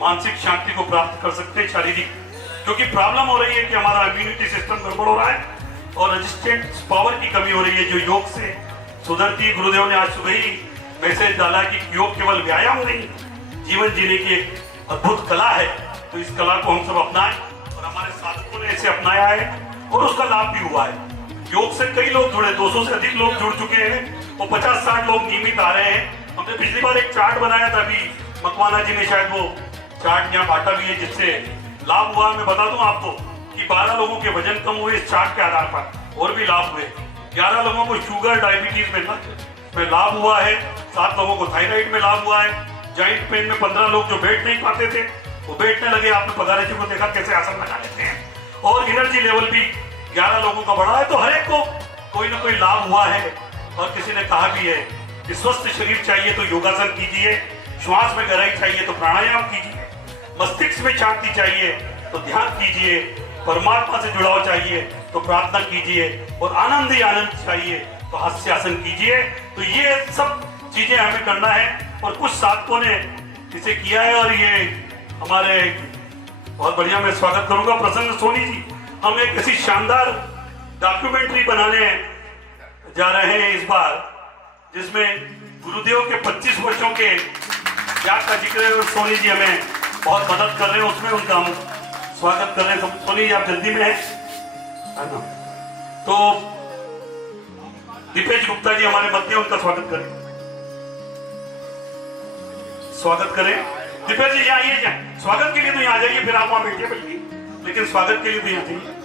मानसिक शांति को प्राप्त कर सकते हैं। शारीरिक, क्योंकि प्रॉब्लम हो रही है कि हमारा इम्यूनिटी सिस्टम गड़बड़ हो रहा है और रेजिस्टेंस पावर की कमी हो रही है, जो योग से सुधरती है। गुरुदेव ने आज सुबह ही मैसेज डाला कि योग केवल व्यायाम नहीं, जीवन जीने की एक अद्भुत कला है। तो इस कला को हम सब अपनाएं और हमारे साधकों ने इसे अपनाया है और उसका लाभ भी हुआ है। योग से कई लोग जुड़े, 200 से अधिक लोग जुड़ चुके हैं और 50-60 लोग नियमित आ रहे हैं। हमने पिछली बार एक चार्ट बनाया था, अभी मकवाना जी ने शायद वो चार्ट यहाँ बांटा भी है, जिससे लाभ हुआ। मैं बता दूं आपको कि 12 लोगों के वजन कम हुए इस चार्ट के आधार पर, और भी लाभ हुए। 11 लोगों को शुगर डायबिटीज में लाभ हुआ है, 7 लोगों को थायराइड में लाभ हुआ है। जॉइंट पेन में 15 लोग जो बैठ नहीं पाते थे वो बैठने लगे। आपने पधारे जी को देखा कैसे आसन लगा लेते हैं। और एनर्जी लेवल भी 11 लोगों का बढ़ा है। तो हर एक को कोई ना कोई लाभ हुआ है। और किसी ने कहा भी है कि स्वस्थ शरीर चाहिए तो योगासन कीजिए, श्वास में गहराई चाहिए तो प्राणायाम कीजिए, मस्तिष्क में शांति चाहिए तो ध्यान कीजिए, परमात्मा से जुड़ाव चाहिए तो प्रार्थना कीजिए, और आनंद ही आनंद चाहिए तो हास्यासन कीजिए। तो ये सब चीजें हमें करना है और कुछ साधकों ने इसे किया है। और ये हमारे बहुत बढ़िया, मैं स्वागत करूंगा प्रसन्न सोनी जी। हम एक ऐसी शानदार डॉक्यूमेंट्री बनाने जा रहे हैं इस बार, जिसमें गुरुदेव के 25 वर्षों के त्याग का जिक्र है और सोनी जी हमें बहुत मदद कर रहे हैं उसमें। उनका हम स्वागत कर रहे हैं। सोनी जी आप जल्दी में है ना? तो दीपेश गुप्ता जी हमारे मध्य, उनका स्वागत करें, स्वागत करें। दीपेश जी यहाँ आइए, स्वागत के लिए तो यहाँ आ जाइए, फिर आप वहां बैठिए बल्कि, लेकिन स्वागत के लिए तो यहाँ जाइए।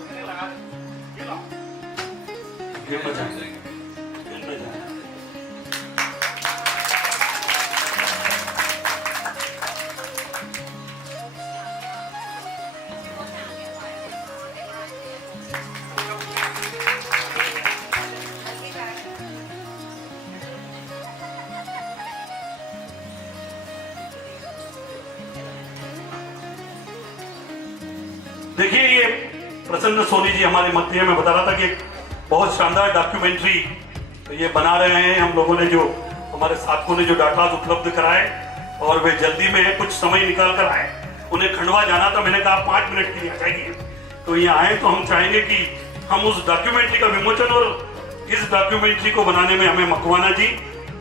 देखिए, ये प्रसन्न सोनी जी हमारे मध्य में बता रहा था कि एक बहुत शानदार डॉक्यूमेंट्री ये बना रहे हैं हम लोगों ने, जो हमारे साथों ने जो डाटा उपलब्ध कराए और वे जल्दी में कुछ समय निकाल कर आए। उन्हें खंडवा जाना था, मैंने कहा 5 मिनट के लिए आ जाइए। तो ये आए तो हम चाहेंगे कि हम उस डॉक्यूमेंट्री का विमोचन, और इस डॉक्यूमेंट्री को बनाने में हमें मकवाना जी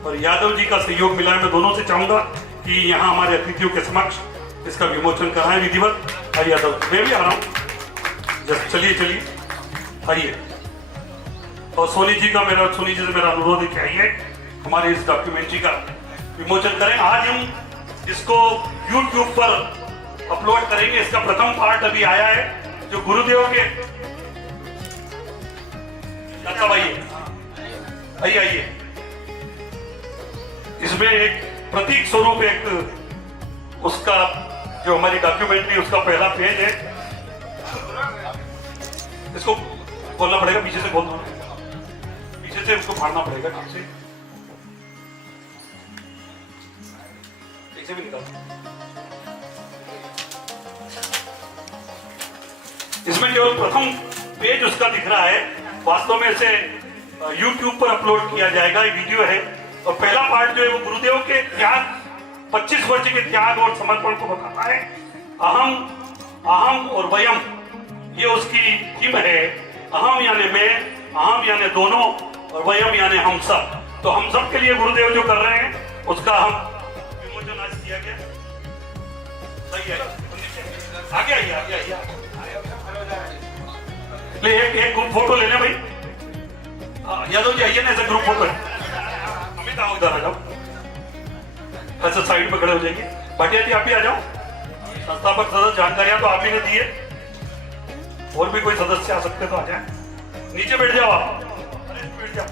और यादव जी का सहयोग मिला है। मैं दोनों से चाहूंगा कि यहाँ हमारे अतिथियों के समक्ष इसका विमोचन कराएं विधिवत। आइए यादव, मैं भी आ रहा हूँ, चलिए चलिए आइए। और सोनी जी से मेरा अनुरोध है कि आइए हमारे इस डॉक्यूमेंट्री का विमोचन करें। आज हम इसको YouTube पर अपलोड करेंगे। इसका प्रथम पार्ट अभी आया है, जो गुरुदेव के, अच्छा भाई आइए आइए, इसमें एक प्रतीक स्वरूप एक उसका जो हमारी डॉक्यूमेंट्री उसका पहला पेज है। इसको खोलना पड़ेगा, पीछे से खोलना, पीछे से उसको फाड़ना पड़ेगा, ठीक से पीछे भी निकाल। इसमें केवल प्रथम पेज उसका दिख रहा है, वास्तव में इसे YouTube पर अपलोड किया जाएगा, ये वीडियो है। और पहला पार्ट जो है वो गुरुदेव के त्याग, 25 वर्ष के त्याग और समर्पण को बताता है। अहम, अहम और वयम, ये उसकी थीम है। अहम यानी मैं, अहम यानी दोनों, और वयम यानी हम सब। तो हम सब के लिए गुरुदेव जो कर रहे हैं उसका हम विमोचन आज किया गया। सही है, आगे आइए, आगे आइए। एक ग्रुप फोटो लेने भाई, यादव जी आइए ना, ऐसा ग्रुप फोटो है। अमित आओ इधर आ जाओ, ऐसा साइड पे खड़े हो जाएंगे। भाटिया जी आप ही आ जाओ। संस्थापक सदस्य जानकारियां तो आप ही ने दी है, और भी कोई सदस्य आ सकते तो आ जाए। नीचे बैठ जाओ आप, बैठ जाओ।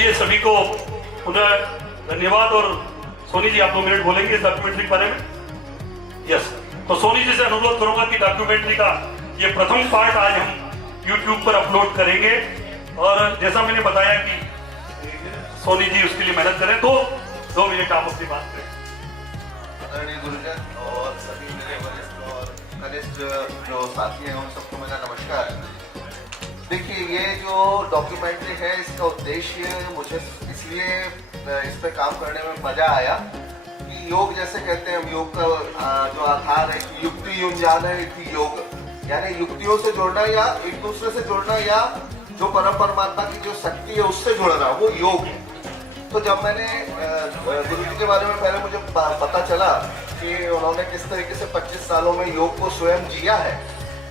ये सभी को पुनः धन्यवाद। और सोनी जी आप 2 मिनट बोलेंगे इस डॉक्यूमेंट्री के बारे में? यस। तो सोनी जी से अनुरोध करूंगा कि डॉक्यूमेंट्री का ये प्रथम पार्ट आज हम YouTube पर अपलोड करेंगे। और जैसा मैंने बताया कि सोनी जी उसके लिए मेहनत करें, तो 2 मिनट आप अपनी बात करें। आदरणीय गुरुजन और सभी मेरे वरिष्ठ और कनिष्ठ जो साथी हैं उन सबको मेरा नमस्कार। देखिए, ये जो डॉक्यूमेंट्री है इसका उद्देश्य मुझे इसलिए इस पे काम करने में मजा आया कि योग जैसे कहते हैं हम, योग का जो आधार है कि युक्ति युंजान है कि योग, यानी युक्तियों से जुड़ना या एक दूसरे से जुड़ना या जो परम परमात्मा की जो शक्ति है उससे जुड़ना, वो योग है। तो जब मैंने गुरु जी के बारे में पहले मुझे पता चला कि उन्होंने किस तरीके से 25 सालों में योग को स्वयं जिया है,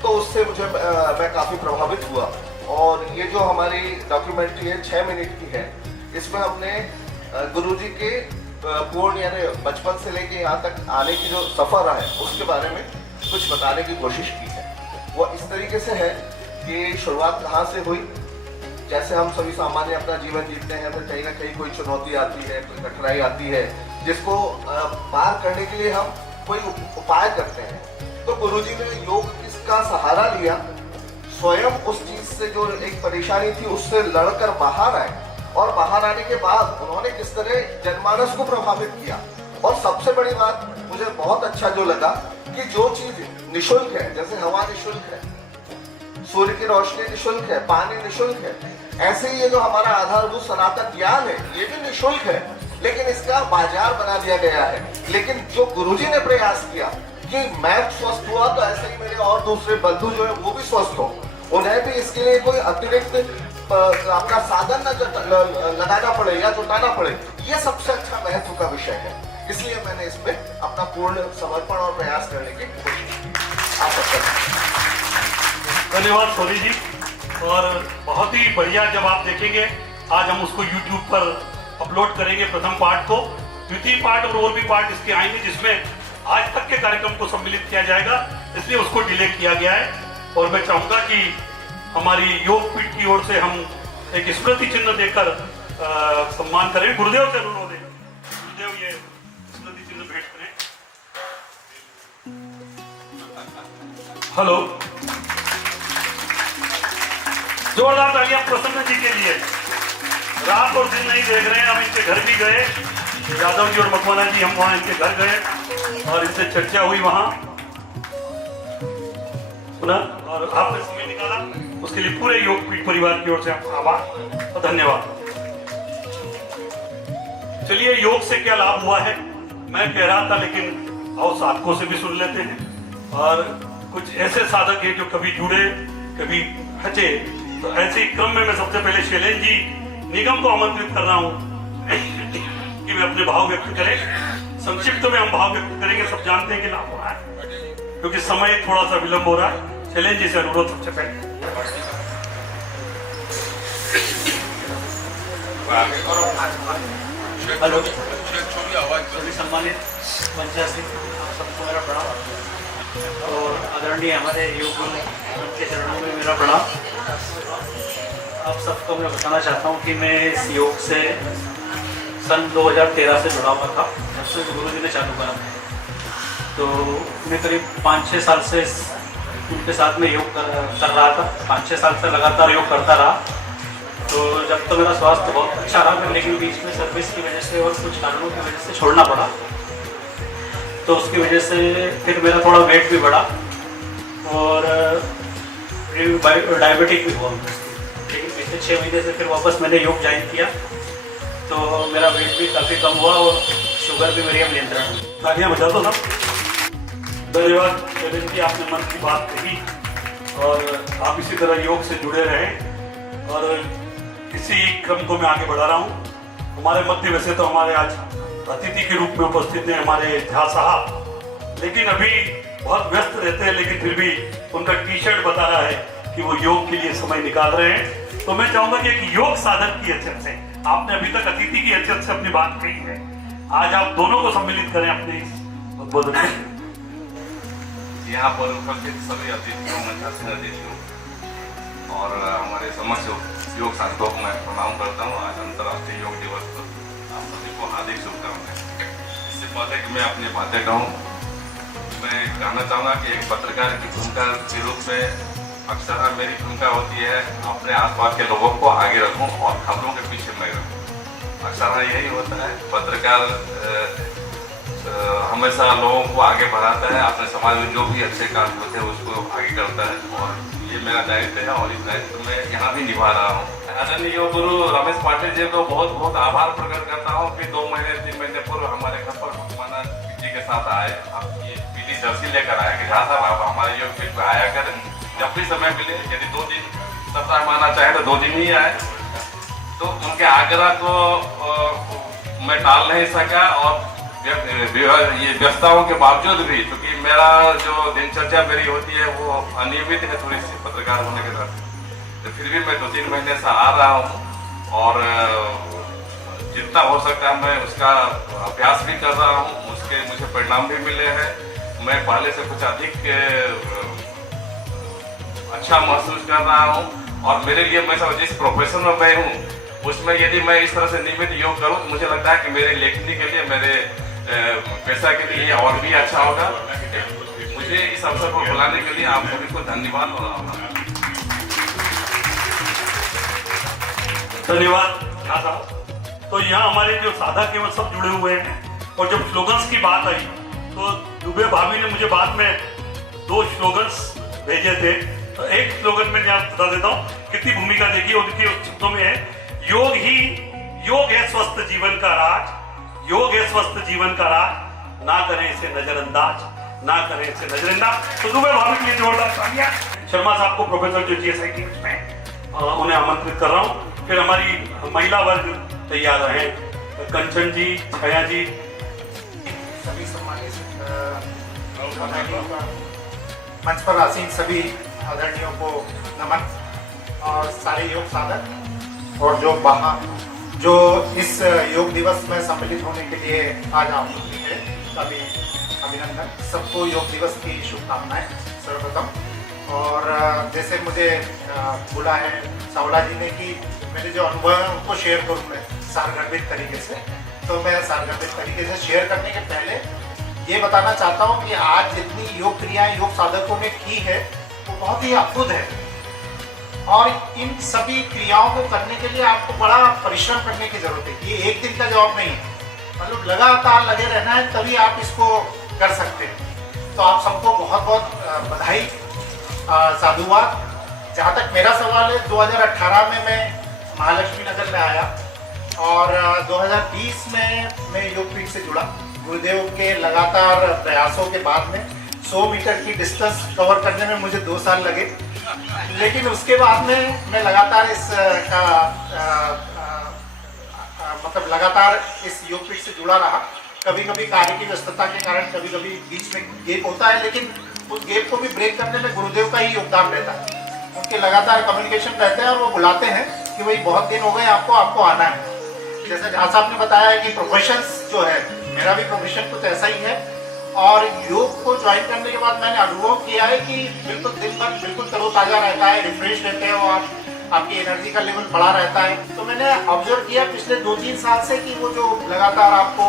तो उससे मुझे मैं काफ़ी प्रभावित हुआ। और ये जो हमारी डॉक्यूमेंट्री है 6 मिनट की है, इसमें हमने गुरुजी के पूर्ण यानी बचपन से लेके यहाँ तक आने की जो सफ़र रहा है उसके बारे में कुछ बताने की कोशिश की है। वो इस तरीके से है कि शुरुआत कहाँ से हुई। जैसे हम सभी सामान्य अपना जीवन जीते हैं, तो कहीं ना कहीं कोई चुनौती आती है, कोई कठिनाई आती है, जिसको पार करने के लिए हम कोई उपाय करते हैं। तो गुरुजी ने योग किसका सहारा लिया, स्वयं उस चीज से जो एक परेशानी थी उससे लड़कर बाहर आए, और बाहर आने के बाद उन्होंने किस तरह जनमानस को प्रभावित किया। और सबसे बड़ी बात मुझे बहुत अच्छा जो लगा कि जो चीज निशुल्क है, जैसे हवा निशुल्क है, सूर्य की रोशनी निशुल्क है, पानी निशुल्क है, ऐसे ही ये जो हमारा आधारभूत सनातन ज्ञान है ये भी निशुल्क है, लेकिन इसका बाजार बना दिया गया है। लेकिन जो गुरुजी ने प्रयास किया कि मैं स्वस्थ हुआ तो ऐसे ही मेरे और दूसरे बंधु जो है वो भी स्वस्थ हो, उन्हें भी इसके लिए कोई अतिरिक्त अपना साधन न लगाना पड़े या जुटाना पड़े, ये सबसे अच्छा महत्व का विषय है। इसलिए मैंने इस पे अपना पूर्ण समर्पण और प्रयास करने की कोशिश की। आप सबका धन्यवाद सोनी जी। और बहुत ही बढ़िया, जब आप देखेंगे आज हम उसको YouTube पर अपलोड करेंगे प्रथम पार्ट को। द्वितीय पार्ट और भी पार्ट इसके आएंगे जिसमें आज तक के कार्यक्रम को सम्मिलित किया जाएगा, इसलिए उसको डिले किया गया है। और मैं चाहूंगा कि हमारी योग पीठ की ओर से हम एक स्मृति चिन्ह देकर सम्मान करें। गुरुदेव से अनुरोध है, गुरुदेव ये स्मृति चिन्ह भेंट करें। हेलो, जोरदार तालियां प्रसन्न जी के लिए। रात और दिन नहीं देख रहे हैं, हम इनके घर भी गए, यादव जी और मकवाना जी, हम वहां इनके घर गए और इनसे चर्चा हुई वहां, सुना और आपने समय निकाला, उसके लिए पूरे योग पीठ परिवार की ओर से आपका आभार और धन्यवाद। चलिए, योग से क्या लाभ हुआ है मैं कह रहा था, लेकिन आओ साधकों से भी सुन लेते हैं। और कुछ ऐसे साधक हैं जो कभी जुड़े कभी हटे, तो ऐसे ही क्रम में मैं सबसे पहले शैलेंद्र जी निगम को आमंत्रित कर रहा हूं कि वे अपने भाव व्यक्त करें। संक्षिप्त में हम भाव व्यक्त करेंगे, सब जानते हैं कि लाभ हो रहा है, क्योंकि समय थोड़ा सा विलंब हो रहा है। शैलेंद्र जी से अनुरोध सबसे पहले। हेलो, सभी सम्मानित पंचायत सबको मेरा प्रणाम और आदरणीय हमारे योग गुरु के चरणों में मेरा प्रणाम। आप सबको मैं बताना चाहता हूँ कि मैं इस योग से सन 2013 से जुड़ा हुआ था, जब से गुरु जी ने चालू करा। तो मैं करीब 5-6 साल से उनके साथ में योग कर रहा था, 5-6 साल से लगातार योग करता रहा। तो जब तो मेरा स्वास्थ्य बहुत अच्छा रहा, लेकिन बीच में सर्विस की वजह से और कुछ कारणों की वजह से छोड़ना पड़ा। तो उसकी वजह से फिर मेरा थोड़ा वेट भी बढ़ा और डायबिटिक भी हुआ। लेकिन पिछले 6 महीने से फिर वापस मैंने योग ज्वाइन किया, तो मेरा वेट भी काफ़ी कम हुआ और शुगर भी मेरी अब नियंत्रण है। तालियां बजा दो ना। धन्यवाद जतिन जी, आपने मन की बात कही और आप इसी तरह योग से जुड़े रहें। और इसी क्रम को मैं आगे बढ़ा रहा हूँ। हमारे मध्य वैसे तो हमारे आज अतिथि के रूप में उपस्थित हैं हमारे झा साहब, लेकिन अभी बहुत व्यस्त रहते हैं, लेकिन फिर भी उनका टी शर्ट बता रहा है कि वो योग के लिए समय निकाल रहे हैं। तो मैं चाहूंगा कि एक योग साधक की हैसियत से, आपने अभी तक अतिथि की हैसियत से अपनी बात कही है, आज आप दोनों को सम्मिलित करें अपने इस उद्बोधन में। यहाँ पर उपस्थित सभी अतिथियों में अतिथियों और हमारे समस्त योग साधकों को मैं प्रणाम करता हूँ। आज अंतर्राष्ट्रीय योग दिवस पर आप सभी को हार्दिक शुभकामनाएं। इससे पहले कि मैं अपनी बातें कहूँ, मैं कहना चाहूँगा कि एक पत्रकार की भूमिका के रूप में अक्सर मेरी भूमिका होती है अपने आसपास के लोगों को आगे रखूँ और खबरों के पीछे मैं रहूँ। अक्सर यही होता है, पत्रकार हमेशा लोगों को आगे बढ़ाता है, अपने समाज में जो भी अच्छे काम होते हैं उसको आगे करता है, और ये मेरा दायित्व है और इस दायित्व में यहाँ भी निभा रहा हूँ। आदरणीय योग गुरु रमेश पाटिल जी को बहुत बहुत आभार प्रकट करता हूँ कि 2 महीने 3 महीने पूर्व हमारे घर पर माना जी के साथ आए, आप ये पीली जर्सी लेकर आए कि जहाँ साहब आप हमारे योग पीठ में आया करें, जब भी समय मिले, यदि 2 दिन सप्ताह माना चाहे तो 2 दिन ही आए। तो उनके आग्रह को मैं टाल नहीं सका और ये व्यस्तताओं के बावजूद भी, क्योंकि मेरा जो दिनचर्या मेरी होती है वो अनियमित है थोड़ी सी पत्रकार होने के साथ, तो फिर भी मैं 2-3 महीने से आ रहा हूँ और जितना हो सकता है मैं उसका अभ्यास भी कर रहा हूँ, उसके मुझे परिणाम भी मिले हैं। मैं पहले से कुछ अधिक अच्छा महसूस कर रहा हूँ और मेरे लिए मैं जिस प्रोफेशन में मैं हूँ उसमें यदि मैं इस तरह से नियमित योग करूँ तो मुझे लगता है कि मेरे लेखनी के लिए, मेरे पैसा के लिए और भी अच्छा होगा। मुझे इस अवसर को बुलाने के लिए आप सभी को धन्यवाद हो रहा हूँ। धन्यवाद साहब। तो यहाँ हमारे जो साधक हैं वो सब जुड़े हुए हैं, और जब स्लोगन्स की बात आई तो दुबे भाभी ने मुझे बाद में 2 स्लोगन्स भेजे थे। तो एक स्लोगन में मैं आपको बता देता हूँ, कितनी भूमिका देखी उनकी शब्दों में है, योग है स्वस्थ जीवन का राज, योग है स्वस्थ जीवन का राज, ना करें इसे नजरअंदाज, ना करें इसे नजरअंदाज। तो दुबे भाभी के लिए जोरदार तालियां। शर्मा साहब को प्रोफेसर जो GSIT में उन्हें आमंत्रित कर रहा हूँ। फिर हमारी महिला वर्ग तैयार रहे, कंचन जी, छाया जी। सभी सम्मानित मंच पर आसीन सभी आदरणीयों को नमन, और सारे योग साधक और जो इस योग दिवस में सम्मिलित होने के लिए आज आप हैं, सभी अभिनंदन। सबको योग दिवस की शुभकामनाएं सर्वप्रथम। और जैसे मुझे बोला है सावला जी ने कि मेरे जो अनुभव है उनको शेयर करूँ मैं सारगर्भित तरीके से, तो मैं सारगर्भित तरीके से शेयर करने के पहले ये बताना चाहता हूँ कि आज जितनी योग क्रियाएं योग साधकों ने की है वो बहुत ही अद्भुत है, और इन सभी क्रियाओं को करने के लिए आपको बड़ा परिश्रम करने की जरूरत है। ये एक दिन का जॉब नहीं है, मतलब लगातार लगे रहना है, तभी आप इसको कर सकते हैं। तो आप सबको बहुत बहुत बधाई, साधुवाद। जहाँ तक मेरा सवाल है, 2018 में मैं महालक्ष्मी नगर में आया और 2020 में मैं योगपीठ से जुड़ा। गुरुदेव के लगातार प्रयासों के बाद में 100 मीटर की डिस्टेंस कवर करने में मुझे 2 साल लगे, लेकिन उसके बाद में मैं लगातार मतलब लगातार इस योगपीठ से जुड़ा रहा। कभी कभी कार्य की व्यस्तता के कारण कभी कभी बीच में गेप होता है, लेकिन उस गेप को भी ब्रेक करने में गुरुदेव का ही योगदान रहता है। उनके लगातार कम्युनिकेशन रहते हैं और वो बुलाते हैं कि भाई बहुत दिन हो गए, आपको आना है। जैसे जहाँ साहब ने बताया है कि प्रोफेशंस जो है, मेरा भी प्रोफेशन कुछ ऐसा ही है, और योग को ज्वाइन करने के बाद मैंने अनुभव किया है कि बिल्कुल दिन भर बिल्कुल तरोताज़ा रहता है, रिफ्रेश रहते हैं और आपकी एनर्जी का लेवल बढ़ा रहता है। तो मैंने ऑब्जर्व किया पिछले 2-3 साल से कि वो जो लगातार आपको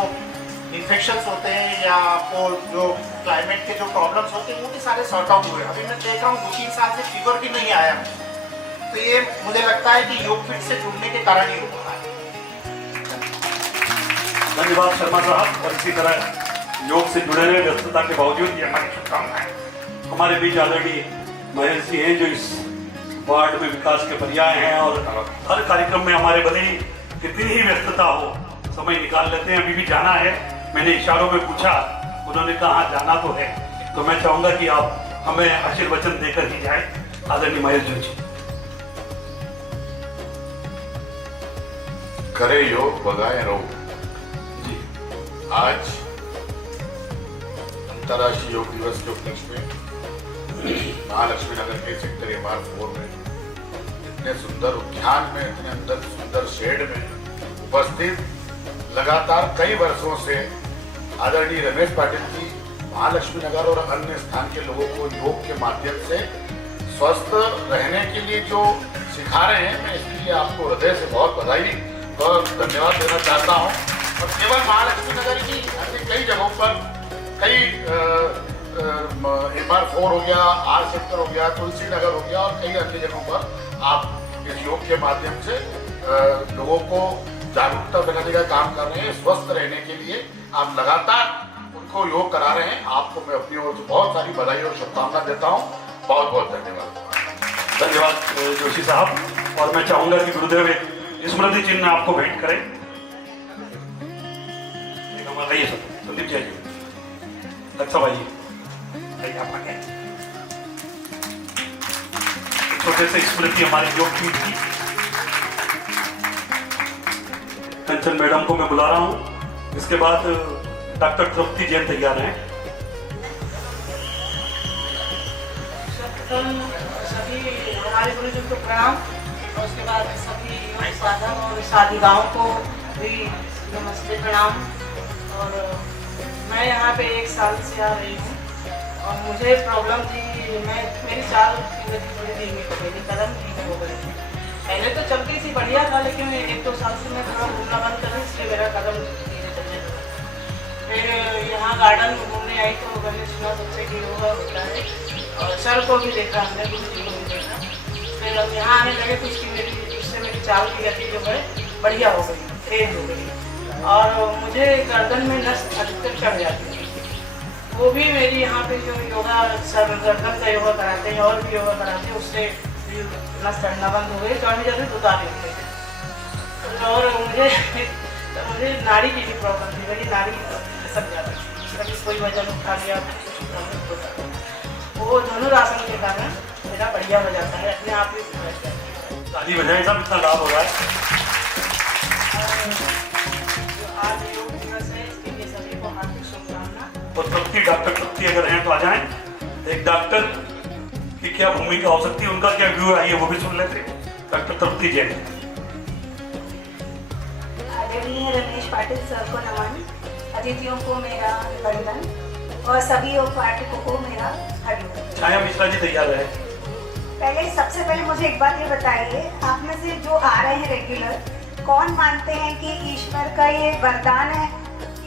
इन्फेक्शंस होते हैं या आपको जो क्लाइमेट के जो प्रॉब्लम्स होते हैं वो भी सारे सॉर्ट आउट हुए। अभी मैं देख रहा हूँ 2-3 साल से फीवर भी नहीं आया। तो ये मुझे लगता है कि योग फिट से जुड़ने के कारण ही हो रहा है। धन्यवाद शर्मा साहब। और इसी तरह योग से जुड़े हुए व्यस्तता के बावजूद ये हमारी शुभकामनाएं। हमारे बीच ऑलरेडी महेश जी हैं जो इस वार्ड में विकास के पर्याय हैं और हर कार्यक्रम में हमारे भले ही कितनी ही व्यस्तता हो समय निकाल लेते हैं। अभी भी जाना है, मैंने इशारों में पूछा, उन्होंने कहा जाना तो है। तो मैं चाहूंगा कि आप हमें आशीर्वचन देकर ही जाए। आदरणीय महेश जी। करे योग बगाए रोग। आज अंतर्राष्ट्रीय योग दिवस के उपलक्ष्य में महालक्ष्मी नगर के सेक्टर MR4 में इतने सुंदर उद्यान में, इतने अंदर सुंदर शेड में उपस्थित लगातार कई वर्षों से आदरणीय रमेश पाटिल जी महालक्ष्मी नगर और अन्य स्थान के लोगों को योग के माध्यम से स्वस्थ रहने के लिए जो सिखा रहे हैं, मैं इसके लिए आपको हृदय से बहुत बधाई और धन्यवाद देना चाहता हूँ। और केवल महालक्ष्मी नगर की अन्य कई जगहों पर कई MR4 हो गया, R सेक्टर हो गया, तुलसी नगर हो गया और कई अन्य जगहों पर आप इस योग के माध्यम से लोगों को जागरूकता फैलाने का काम कर रहे हैं। स्वस्थ रहने के लिए आप लगातार उनको योग करा रहे हैं। आपको मैं अपनी ओर से बहुत सारी बधाई और शुभकामना देता हूँ। बहुत बहुत धन्यवाद। धन्यवाद जोशी साहब। और मैं चाहूंगा कि गुरुदेव एक स्मृति चिन्ह आपको भेंट करें। आइए संदीप जी, लक्ष्य भाई आइए, आप आगे। छोटे से स्मृति हमारे योग टीम की। कंचन मैडम को मैं बुला रहा हूँ। इसके बाद डॉक्टर तृप्ति जैन तैयार हैं। सभी हमारे गुरुजी को प्रणाम और उसके बाद सभी योग साधक और साधिकाओं को भी नमस्ते प्रणाम। और मैं यहाँ पे 1 साल से आ रही हूँ और मुझे प्रॉब्लम थी, मेरी चाल की गति थोड़ी धीमी हो गई थी, कदम धीमे हो गए थे। पहले तो चलती थी बढ़िया था, लेकिन 1-2 साल से मैं थोड़ा घूमना बंद कर दी, इसलिए मेरा कदम धीरे चलने लगा। फिर यहाँ गार्डन में घूमने आई तो मैंने सुना सबसे कि योगा होता है और सर को भी देखा, हमने गुरु जी को भी देखा। फिर अब यहाँ आने लगे तो उससे मेरी चाल की गति जो है बढ़िया हो गई, तेज हो गई। और मुझे गर्दन में नस अधिकतर चढ़ जाती थी, वो भी मेरी यहाँ पे जो योगा सर गर्दन का योगा कराते हैं और भी योगा कराते हैं, उससे नस चढ़ना बंद हो गई, चढ़ने जाते तो उतार लेते थे। और मुझे नाड़ी की भी प्रॉब्लम थी, मेरी नाड़ी खसक जाती थी, कभी कोई वजन उठा लिया वो धनुरासन के कारण मेरा बढ़िया हो जाता है, अपने आप ही ताली बजाएं सब, इतना लाभ हो रहा है। आज योग दिवस है, इसके लिए सभी को हार्दिक शुभकामना। और तृप्ति, डॉक्टर तृप्ति अगर हैं तो आ जाएं। एक डॉक्टर की क्या भूमिका हो सकती है, उनका क्या व्यू है, वो भी सुन लेते हैं। डॉक्टर तृप्ति जैन। आदरणीय रमेश पाटिल सर को नमन, अतिथियों को मेरा वंदन और सभी योग पाठकों को मेरा हरिओम। छाया मिश्रा जी तैयार है। सबसे पहले मुझे एक बात ये बताइए, आप में से जो आ रहे हैं रेगुलर, कौन मानते हैं कि ईश्वर का ये वरदान है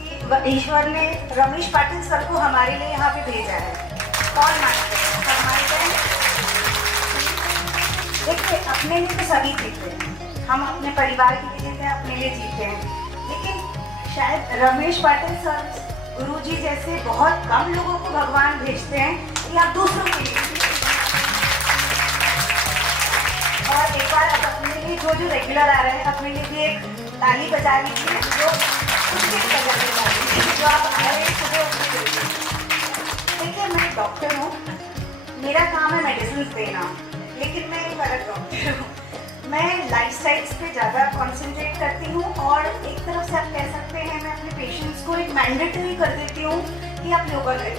कि ईश्वर ने रमेश पाटिल सर को हमारे लिए यहाँ पे भेजा है? कौन मानते हैं? सब मानते हैं? देखिए, अपने लिए तो सभी जीते हैं, हम अपने परिवार के लिए जीते हैं, अपने लिए जीते हैं, लेकिन शायद रमेश पाटिल सर गुरुजी जैसे बहुत कम लोगों को भगवान भेजते हैं कि आप दूसरों के लिए। और एक बार अपने लिए जो रेगुलर आ रहे हैं, अपने लिए भी एक ताली बजा लीजिए, जो आप आ रहे हैं सुबह। देखिए, मैं डॉक्टर हूँ, मेरा काम है मेडिसिन देना, लेकिन मैं एक अलग डॉक्टर हूँ। मैं लाइफस्टाइल्स पे ज़्यादा कॉन्सेंट्रेट करती हूँ और एक तरफ से आप कह सकते हैं मैं अपने पेशेंट्स को एक मैंडेटरी कर देती हूँ कि आप योगा करें।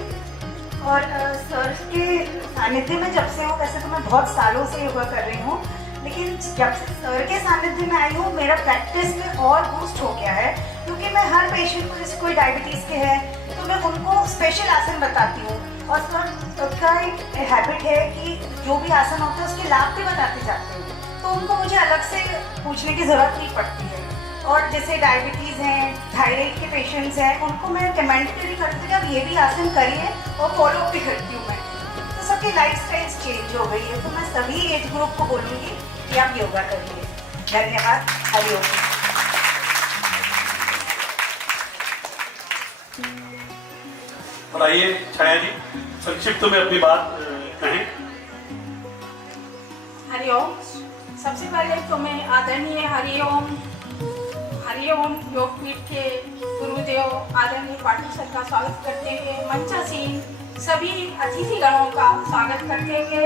और सर के सानिध्य में जब से हूँ, वैसे तो मैं बहुत सालों से योगा कर रही हूँ, लेकिन जब से सर के सानिध्य में आई हूँ, मेरा प्रैक्टिस में और बूस्ट हो गया है, क्योंकि मैं हर पेशेंट को, जैसे कोई डायबिटीज़ के है तो मैं उनको स्पेशल आसन बताती हूँ। और सर का एक हैबिट है कि जो भी आसन होता है उसके लाभ भी बताते जाते हैं। तो उनको मुझे अलग से पूछने की ज़रूरत नहीं पड़ती है। और जैसे डायबिटीज़ हैं, थायराइड के पेशेंट्स हैं, उनको मैं रिकमेंड करती हूँ कि आप ये भी आसन करिए और फॉलो भी करती हूँ मैं। तो सबकी लाइफ स्टाइल चेंज हो गई है, तो मैं सभी एज ग्रुप को बोलूँगी कि आप योगा करिए। धन्यवाद। हरिओम। और आइए छाया जी संक्षिप्त में अपनी बात कहें। हरिओम। सबसे पहले तो मैं आदरणीय हरिओम योगपीठ के गुरुदेव आदरणीय पाटिल सर का स्वागत करते हुए, मंचासीन सभी अतिथिगणों का स्वागत करते हुए,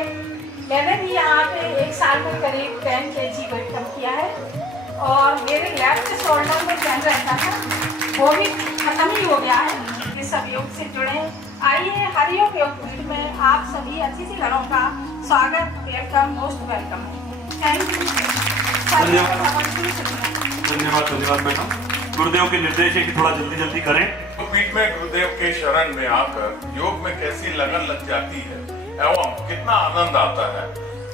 मैंने भी यहाँ पे 1 साल में करीब 10 kg वेट कम किया है और मेरे लेफ्ट शोल्डर में पेन रहता था, वो भी खत्म ही हो गया है। इस सब योग से जुड़े आइए हरिओम योगपीठ में आप सभी अतिथिगणों का स्वागत, वेलकम, मोस्ट वेलकम है। Thank you. धन्यवाद मैडम। गुरुदेव के निर्देश है कि थोड़ा जल्दी करें। पीठ में गुरुदेव के शरण में आकर योग में कैसी लगन लग जाती है एवं कितना आनंद आता है,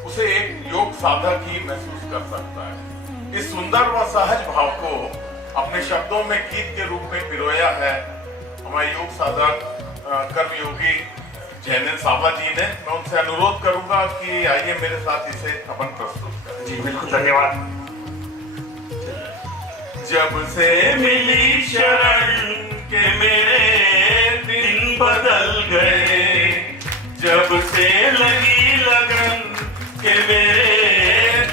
उसे एक योग साधक ही महसूस कर सकता है। इस सुंदर व सहज भाव को अपने शब्दों में गीत के रूप में पिरोया है हमारे योग साधक कर्मयोगी जैनेन्द्र साबा जी ने। मैं उनसे अनुरोध करूंगा कि आइए मेरे साथ इसे अपन प्रस्तुत करें। जी बिल्कुल, धन्यवाद। जब से मिली शरण के मेरे दिन बदल गए, जब से लगी लगन के मेरे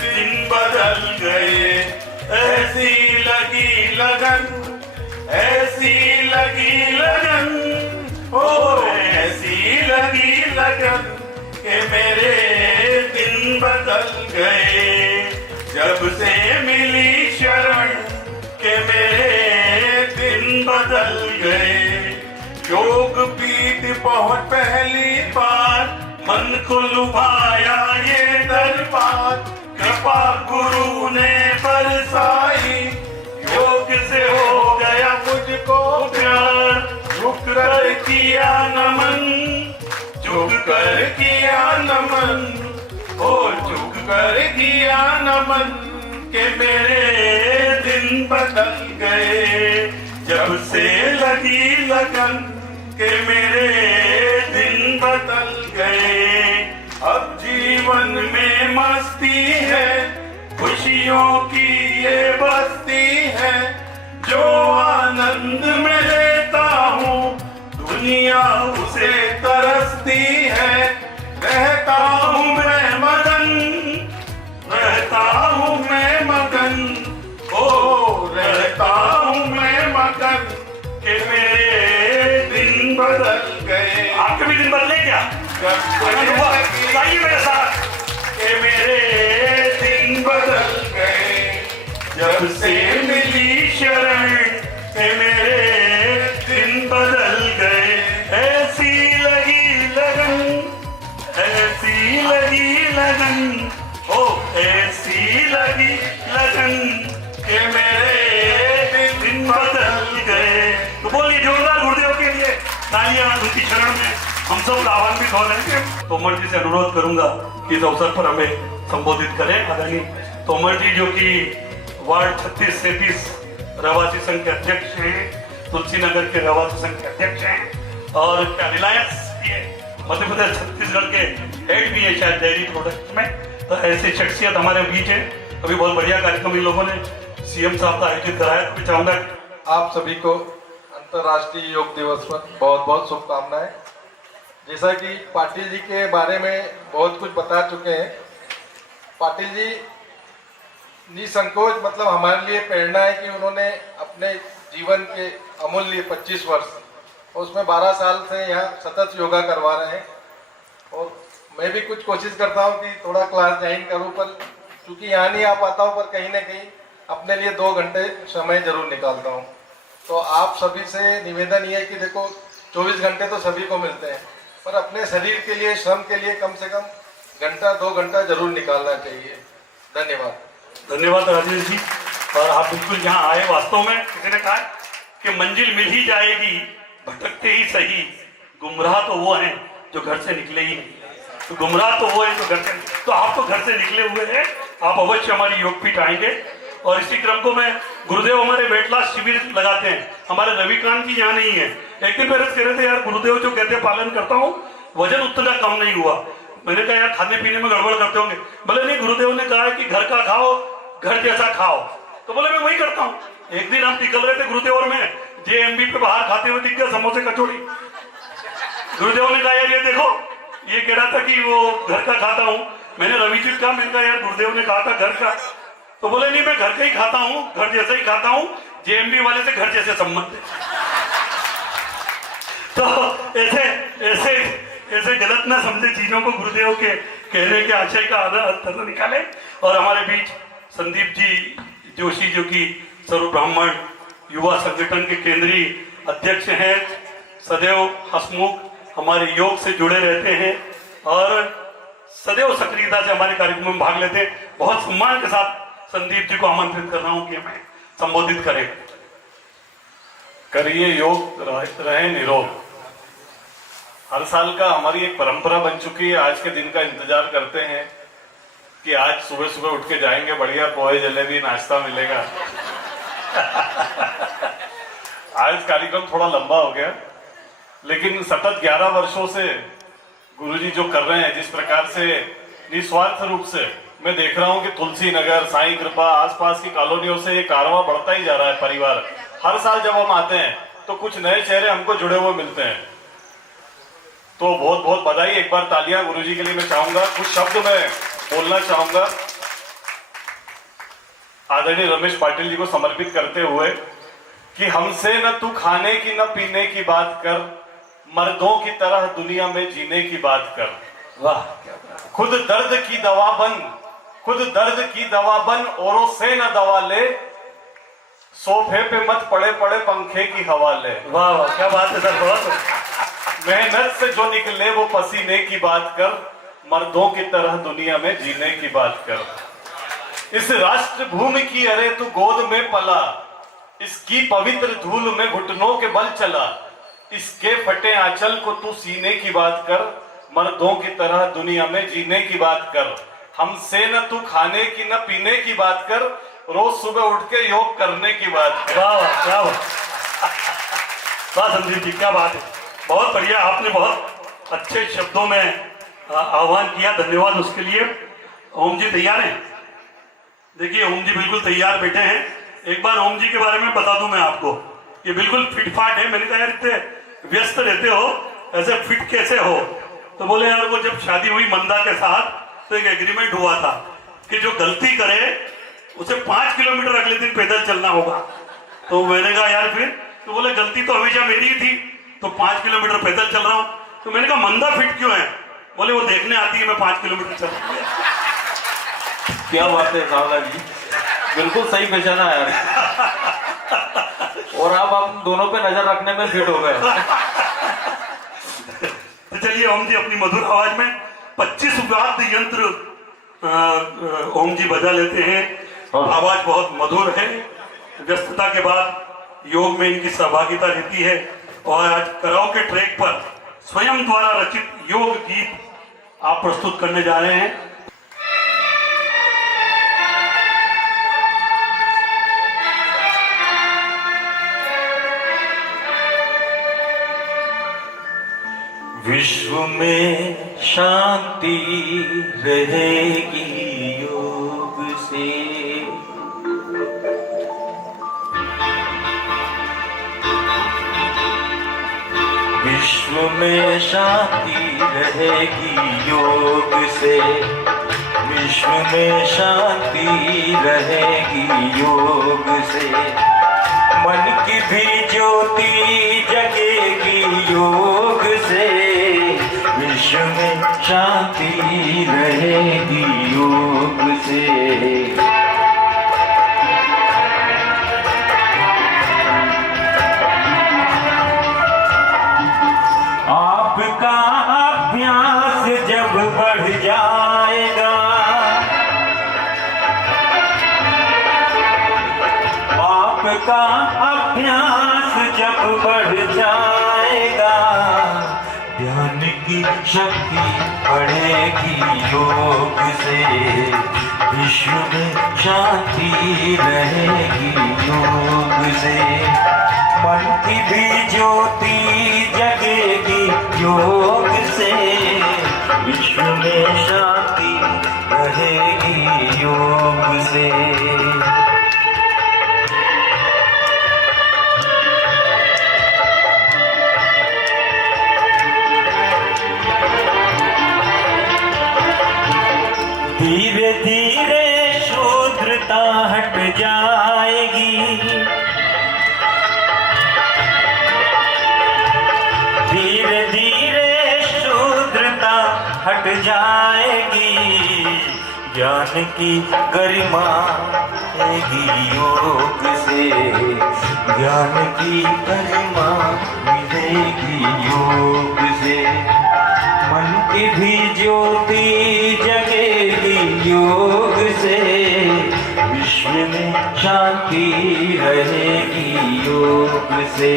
दिन बदल गए, ऐसी लगी लगन, ऐसी लगी लगन, ओ ऐसी लगी लगन के मेरे दिन बदल गए, जब से मिली शरण के मेरे दिन बदल गए। योग पीठ पहुंच पहली बार, मन को लुभाया ये दरबार, कृपा गुरु ने बरसाई, योग से हो गया मुझको प्यार, झुक कर किया नमन, झुक कर किया नमन, ओ झुक कर किया नमन के मेरे दिन बदल गए, जब से लगी लगन के मेरे दिन बदल गए। अब जीवन में मस्ती है, खुशियों की ये बस्ती है, जो आनंद में लेता हूँ दुनिया उसे तरसती है। रहता हूँ मैं मगन, रहता हूँ मैं मगन, ओ रहता हूँ मैं मगन के मेरे दिन बदल गए। आपके भी दिन बदले क्या? मेरे साथ के मेरे दिन बदल गए, जब से मिली शरण के मेरे दिन बदल गए। ऐसी लगी लगन, ऐसी लगी लगन, ओ ऐसी लगी लगन के मेरे दिन बदल गए। तो बोलिए जोरदार गुरुदेव के लिए तालियां। उनकी शरण में हम सब लाभान्वित हो रहे हैं। तोमर जी से अनुरोध करूंगा कि इस अवसर पर हमें संबोधित करें। आदरणीय तोमर जी जो कि वार्ड 36-37 रहवासी संघ के अध्यक्ष हैं, तुलसी नगर के रहवासी संघ के अध्यक्ष हैं और रिलायंस के मध्य प्रदेश छत्तीसगढ़ के हेड भी है शायद डेयरी प्रोडक्ट में। तो ऐसी शख्सियत हमारे बीच है। अभी बहुत बढ़िया कार्यक्रम इन लोगों ने सीएम साहब का आयोजित कराया। तो मैं चाहूंगा आप सभी को अंतर्राष्ट्रीय योग दिवस पर बहुत बहुत शुभकामनाएं। जैसा कि पाटिल जी के बारे में बहुत कुछ बता चुके हैं, पाटिल जी निसंकोच मतलब हमारे लिए प्रेरणा है कि उन्होंने अपने जीवन के अमूल्य 25 वर्ष और उसमें 12 साल से यहाँ सतत योगा करवा रहे हैं। और मैं भी कुछ कोशिश करता हूँ कि थोड़ा क्लास ज्वाइन करूँ, पर चूँकि यहाँ नहीं आ पाता हूँ, पर कहीं ना कहीं अपने लिए 2 घंटे समय जरूर निकालता हूँ। तो आप सभी से निवेदन ये है कि देखो 24 घंटे तो सभी को मिलते हैं, पर अपने शरीर के लिए, श्रम के लिए कम से कम घंटा 2 घंटा जरूर निकालना चाहिए। धन्यवाद। धन्यवाद राजेश जी। और आप बिल्कुल यहाँ आए। वास्तव में किसी ने कहा कि मंजिल मिल ही जाएगी, भटकते ही सही, गुमराह तो वो हैं जो घर से निकले ही नहीं। तो गुमराह तो वो है जो घर से, तो आप तो घर से निकले हुए हैं, आप अवश्य हमारी योगपीठ आएंगे। और इसी क्रम को मैं, गुरुदेव हमारे वेट लॉस शिविर लगाते हैं, हमारे रविकांत जी यहाँ नहीं है। एक दिन मेरे से कह रहे थे, यार गुरुदेव जो कहते हैं पालन करता हूँ, वजन उतना कम नहीं हुआ। मैंने कहा यार खाने पीने में गड़बड़ करते होंगे। बोले नहीं, गुरुदेव ने कहा है कि घर का खाओ, घर जैसा खाओ। तो बोले मैं वही करता हूँ। एक दिन हम निकल रहे थे गुरुदेव और मैं, JMB पे बाहर खाते हुए दिख गया समोसे कचौड़ी। गुरुदेव ने कहा यार ये देखो, ये कह रहा था कि वो घर का खाता हूँ। मैंने रवि जी कहा, मैंने कहा यार गुरुदेव ने कहा था घर का। तो बोले नहीं, मैं घर का ही खाता हूँ, घर जैसा ही खाता हूँ, JMB वाले से घर जैसे संबंध है। तो ऐसे गलत ना समझे चीजों को, गुरुदेव के कहने के आशय का अर्थ निकाले। और हमारे बीच संदीप जी जोशी जो कि सर्व ब्राह्मण युवा संगठन के केंद्रीय अध्यक्ष हैं, सदैव हसमुख, हमारे योग से जुड़े रहते हैं और सदैव सक्रियता से हमारे कार्यक्रम में भाग लेते हैं। बहुत सम्मान के साथ संदीप जी को आमंत्रित कर रहा हूं कि हमें संबोधित करें। करिए योग, रहे निरोग। हर साल का हमारी एक परंपरा बन चुकी है। आज के दिन का इंतजार करते हैं कि आज सुबह सुबह उठ के जाएंगे, बढ़िया पोहे जलेबी नाश्ता मिलेगा। आज कार्यक्रम थोड़ा लंबा हो गया, लेकिन सतत 11 वर्षों से गुरुजी जो कर रहे हैं, जिस प्रकार से निस्वार्थ रूप से मैं देख रहा हूं कि तुलसी नगर, साईं कृपा, आसपास की कॉलोनियों से ये कारवां बढ़ता ही जा रहा है। परिवार, हर साल जब हम आते हैं तो कुछ नए चेहरे हमको जुड़े हुए मिलते हैं। तो बहुत बहुत बधाई, एक बार तालियां गुरुजी के लिए मैं चाहूंगा। कुछ शब्द मैं बोलना चाहूंगा आदरणीय रमेश पाटिल जी को समर्पित करते हुए कि हमसे न तू खाने की न पीने की बात कर, मर्दों की तरह दुनिया में जीने की बात कर। वाह, खुद दर्द की दवा बन, खुद दर्द की दवा बन, औरों से न दवा ले, सोफे पे मत पड़े पड़े पंखे की हवा ले। वाह वाह, क्या बात है सर, बहुत। मेहनत से जो निकले वो पसीने की बात कर, मर्दों की तरह दुनिया में जीने की बात कर। इस राष्ट्र भूमि की अरे तू गोद में पला, इसकी पवित्र धूल में घुटनों के बल चला, इसके फटे आंचल को तू सीने की बात कर, मर्दों की तरह दुनिया में जीने की बात कर। हमसे न तू खाने की न पीने की बात कर, रोज सुबह उठ के योग करने की बात कर। वाह वाह, क्या बात, वाह संदीप जी, क्या बात है, बहुत बढ़िया। आपने बहुत अच्छे शब्दों में आह्वान किया, धन्यवाद उसके लिए। ओम जी तैयार हैं? देखिए ओम जी बिल्कुल तैयार बैठे हैं। एक बार ओम जी के बारे में बता दूं मैं आपको, ये बिल्कुल फिटफाट है। मैंने कहा यार इतने व्यस्त रहते हो, ऐसे फिट कैसे हो? तो बोले यार वो जब शादी हुई मंदा के साथ तो एक एग्रीमेंट हुआ था कि जो गलती करे उसे 5 किलोमीटर अगले दिन पैदल चलना होगा। तो मैंने कहा यार फिर? तो बोले गलती तो हमेशा मेरी ही थी, तो 5 किलोमीटर पैदल चल रहा हूं। तो मैंने कहा मंदा फिट क्यों है? बोले वो देखने आती है मैं 5 किलोमीटर चल रहा हूं। क्या बात है सावला जी, बिल्कुल सही पहचाना यार। और अब हम दोनों पे नजर रखने में फिट हो गए। तो चलिए ओम जी अपनी मधुर आवाज में 25 वाद्य यंत्र ओम जी बजा लेते हैं। आवाज बहुत मधुर है। व्यस्तता के बाद योग में इनकी सहभागिता रहती है और आज कराओके ट्रैक पर स्वयं द्वारा रचित योग गीत आप प्रस्तुत करने जा रहे हैं। विश्व में शांति रहेगी योग से, विश्व में शांति रहेगी योग से, विश्व में शांति रहेगी योग से, मन की भी ज्योति जगेगी योग से, विश्व में शांति रहेगी योग से। आपका अभ्यास जब बढ़ जाएगा, आपका अभ्यास जब बढ़ जाएगा, ध्यान की शक्ति बढ़ेगी योग से, विश्व में शांति रहेगी योग से, मन की भी ज्योति जगेगी योग से, विश्व में शांति रहेगी योग से। धीरे धीरे शूद्रता हट जाएगी, धीरे धीरे शूद्रता हट जाएगी, ज्ञान की गरिमा मिलेगी योग से, ज्ञान की गरिमा मिलेगी योग से, मन की भी ज्योति जगेगी योग से, विश्व में शांति रहेगी योग से।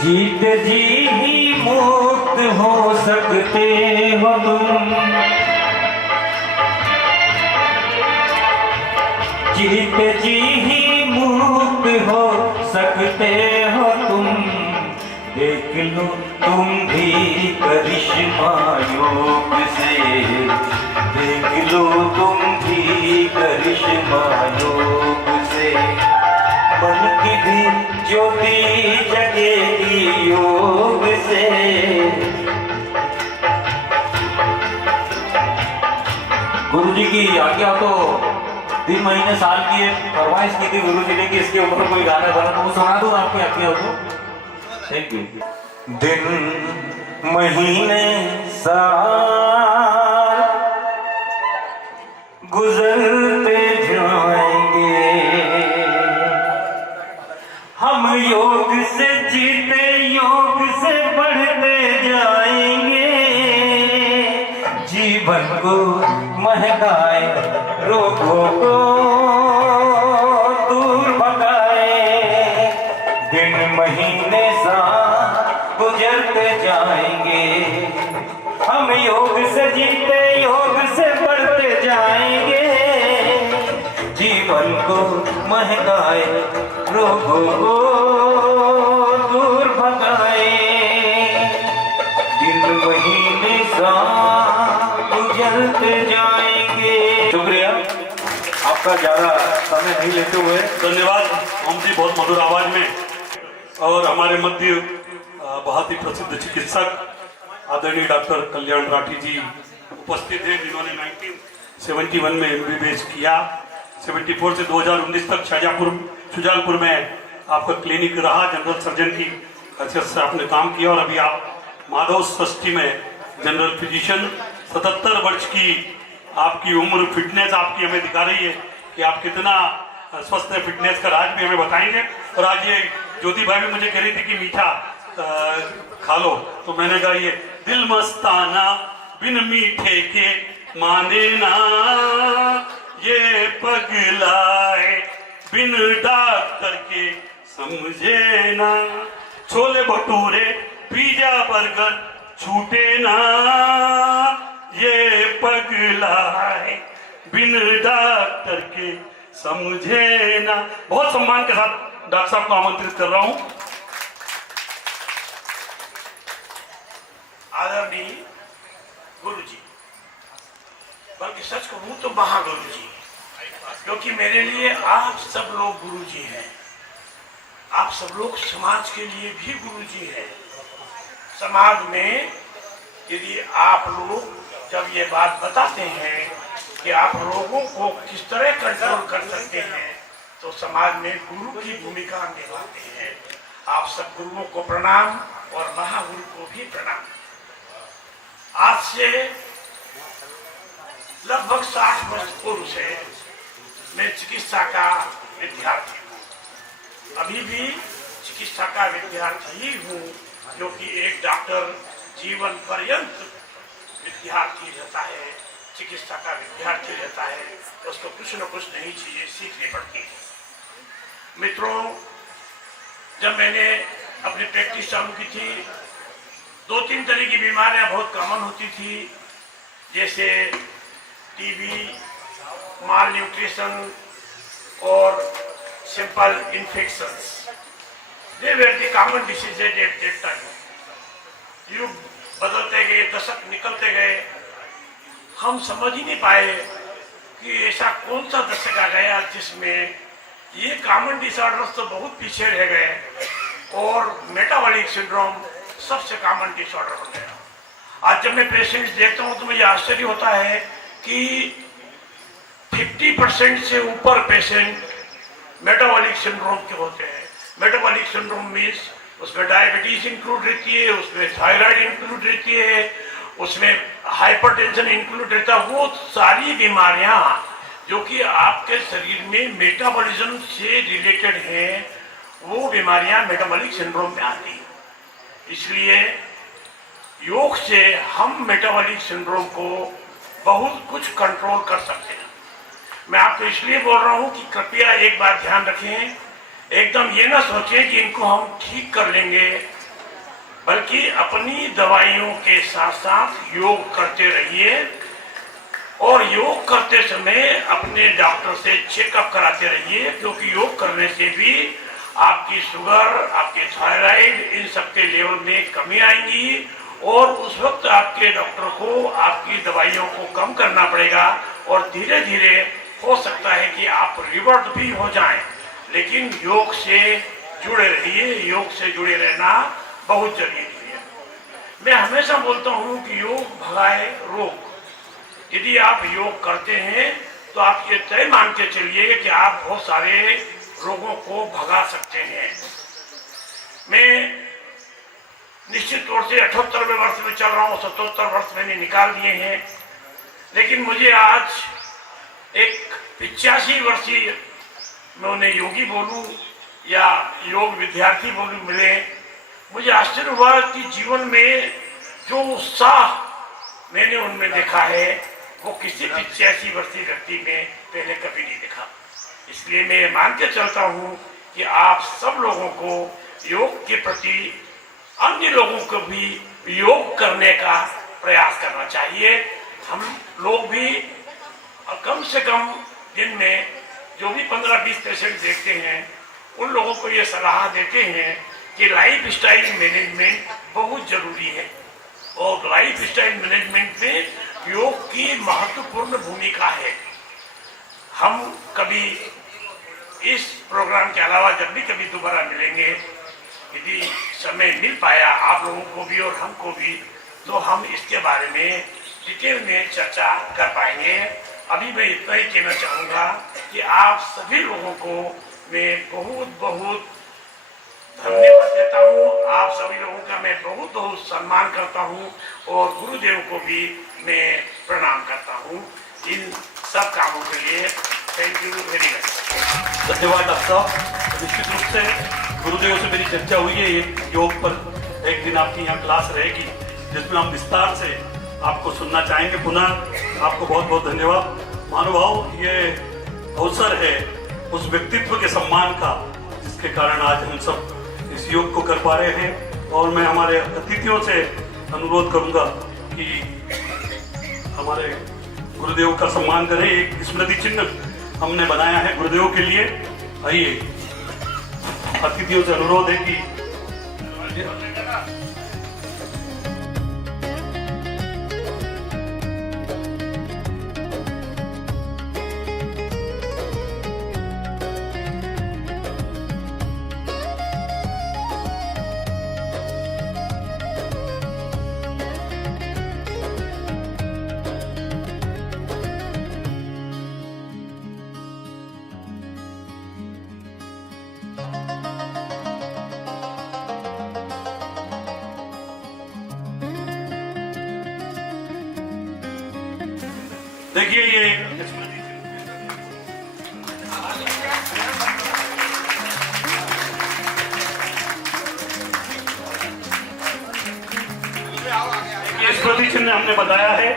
जीत जी ही मुक्त हो सकते हो तुम, जीत जी ही मुक्त हो सकते हो तुम, देख लो तुम भी करिश्मा योग से, देख लो तुम भी करिश्मा योग से, मन की भी ज्योति जगेगी योग से। गुरु जी की आज्ञा तो 3 महीने साल की एक फरमाइश की थी गुरु जी ने कि इसके ऊपर कोई गाना बना, तो वो सुना दूं आपको आज्ञा हो तो। Thank you. दिन महीने साल गुजरते जाएंगे, हम योग से जीते योग से बढ़ते जाएंगे, जीवन को महकाए रोगों को दूर भगाए, दिन महीने साल गुजरते जाएंगे, हम योग से जीते योग से बढ़ते जाएंगे, जीवन को महकाए रोगों को दूर भगाए, दिन महीने साल गुजरते जाएंगे। शुक्रिया, आपका ज्यादा समय नहीं लेते हुए धन्यवाद ओम जी, बहुत मधुर आवाज में। और हमारे मध्य बहुत ही प्रसिद्ध चिकित्सक आदरणीय डॉक्टर कल्याण राठी जी उपस्थित हैं, जिन्होंने 1971 में MBBS किया। 74 से 2019 तक शुजालपुर में आपका क्लिनिक रहा, जनरल सर्जन की हैसियत से आपने काम किया, और अभी आप माधव सृष्टि में जनरल फिजिशियन। 77 वर्ष की आपकी उम्र, फिटनेस आपकी हमें दिखा रही है कि आप कितना स्वस्थ है। फिटनेस का राज भी हमें बताएंगे। और आज ये ज्योति भाई भी मुझे कह रही थी कि मीठा खा लो, तो मैंने कहा ये दिल मस्ताना बिन मीठे के माने ना, ये पगलाए बिन डॉक्टर के समझे ना, छोले भटूरे पिज्जा बर्गर छूटे ना, ये पगलाए बिन डॉक्टर के समझे ना। बहुत सम्मान के साथ डॉक्टर साहब को आमंत्रित कर रहा हूं। आदरणीय गुरु जी, बल्कि सच कहूं तो महागुरु जी, क्योंकि मेरे लिए आप सब लोग गुरु जी हैं। आप सब लोग समाज के लिए भी गुरु जी हैं। समाज में यदि आप लोग जब ये बात बताते हैं कि आप लोगों को किस तरह कंट्रोल कर सकते हैं, तो समाज में गुरु की भूमिका निभाते हैं। आप सब गुरुओं को प्रणाम और महागुरु को भी प्रणाम। आज से लगभग 60 वर्ष पूर्व से मैं चिकित्सा का विद्यार्थी हूँ। अभी भी चिकित्सा का विद्यार्थी ही हूँ, क्योंकि एक डॉक्टर जीवन पर्यंत विद्यार्थी रहता है, चिकित्सा का विद्यार्थी रहता है उसको कुछ न कुछ नई चीजें सीखनी पड़ती है। मित्रों, जब मैंने अपनी प्रैक्टिस चालू की थी 2-3 तरह की बीमारियां बहुत कॉमन होती थी, जैसे टीबी, माल न्यूट्रिशन और simple infections. They were the common diseases at that time. युग बदलते गए, दशक निकलते गए, हम समझ ही नहीं पाए कि ऐसा कौन सा दशक आ गया जिसमें ये कॉमन डिसऑर्डर्स तो बहुत पीछे रह गए और मेटाबॉलिक सिंड्रोम सबसे कॉमन डिसऑर्डर बन गया। आज जब मैं पेशेंट्स देखता हूँ तो मुझे आश्चर्य होता है कि 50% से ऊपर पेशेंट मेटाबॉलिक सिंड्रोम के होते हैं। मेटाबॉलिक सिंड्रोम मीन्स उसमें डायबिटीज इंक्लूड रहती है, उसमें थायराइड इंक्लूड रहती है, उसमें हाइपरटेंशन इंक्लूड रहता है। वो सारी बीमारियां जो कि आपके शरीर में मेटाबॉलिज्म से रिलेटेड हैं, वो बीमारियां मेटाबॉलिक सिंड्रोम में आती हैं। इसलिए योग से हम मेटाबॉलिक सिंड्रोम को बहुत कुछ कंट्रोल कर सकते हैं। मैं आपको इसलिए बोल रहा हूं कि कृपया एक बात ध्यान रखें, एकदम ये ना सोचें कि इनको हम ठीक कर लेंगे, बल्कि अपनी दवाइयों के साथ साथ योग करते रहिए और योग करते समय अपने डॉक्टर से चेकअप कराते रहिए, क्योंकि योग करने से भी आपकी शुगर, आपके थायराइड, इन सबके लेवल में कमी आएंगी और उस वक्त आपके डॉक्टर को आपकी दवाइयों को कम करना पड़ेगा और धीरे धीरे हो सकता है कि आप रिवर्ट भी हो जाएं। लेकिन योग से जुड़े रहिए, योग से जुड़े रहना बहुत जरूरी है। मैं हमेशा बोलता हूं कि योग भगाए रोग। यदि आप योग करते हैं तो आप ये तय मान के चलिए कि आप बहुत सारे रोगों को भगा सकते हैं। मैं निश्चित तौर से 78वें वर्ष में चल रहा हूँ, 77 वर्ष मैंने निकाल दिए हैं, लेकिन मुझे आज एक 85 वर्षीय, मैं उन्हें योगी बोलूं या योग विद्यार्थी बोलूं, मिले। मुझे आश्चर्य हुआ कि जीवन में जो उत्साह मैंने उनमें देखा है वो किसी 85 वर्षीय व्यक्ति में पहले कभी नहीं देखा। इसलिए मैं मान के चलता हूं कि आप सब लोगों को योग के प्रति, अन्य लोगों को भी योग करने का प्रयास करना चाहिए। हम लोग भी कम से कम दिन में जो भी 15-20 पेशेंट देखते हैं उन लोगों को ये सलाह देते हैं कि लाइफ स्टाइल मैनेजमेंट बहुत जरूरी है और लाइफ स्टाइल मैनेजमेंट में योग की महत्वपूर्ण भूमिका है। हम कभी इस प्रोग्राम के अलावा जब भी कभी दोबारा मिलेंगे, यदि समय मिल पाया आप लोगों को भी और हमको भी, तो हम इसके बारे में डिटेल में चर्चा कर पाएंगे। अभी मैं इतना ही कहना चाहूँगा कि आप सभी लोगों को मैं बहुत बहुत धन्यवाद देता हूँ। आप सभी लोगों का मैं बहुत बहुत सम्मान करता हूँ और गुरुदेव को भी मैं प्रणाम करता हूँ इन सब कामों के लिए। Thank you very much. धन्यवाद डॉक्टर साहब। निश्चित रूप से गुरुदेव से मेरी चर्चा हुई है, योग पर एक दिन आपकी यहाँ क्लास रहेगी जिसमें हम विस्तार से आपको सुनना चाहेंगे। पुनः आपको बहुत बहुत धन्यवाद। महानुभाव, ये अवसर है उस व्यक्तित्व के सम्मान का जिसके कारण आज हम सब इस योग को कर पा रहे हैं। और मैं हमारे अतिथियों से अनुरोध करूंगा कि हमारे गुरुदेव का सम्मान करें। एक स्मृति चिन्ह हमने बनाया है गुरुदेव के लिए। आइए, अतिथियों से अनुरोध है कि देखिए ये स्मृति चिन्ह हमने बताया है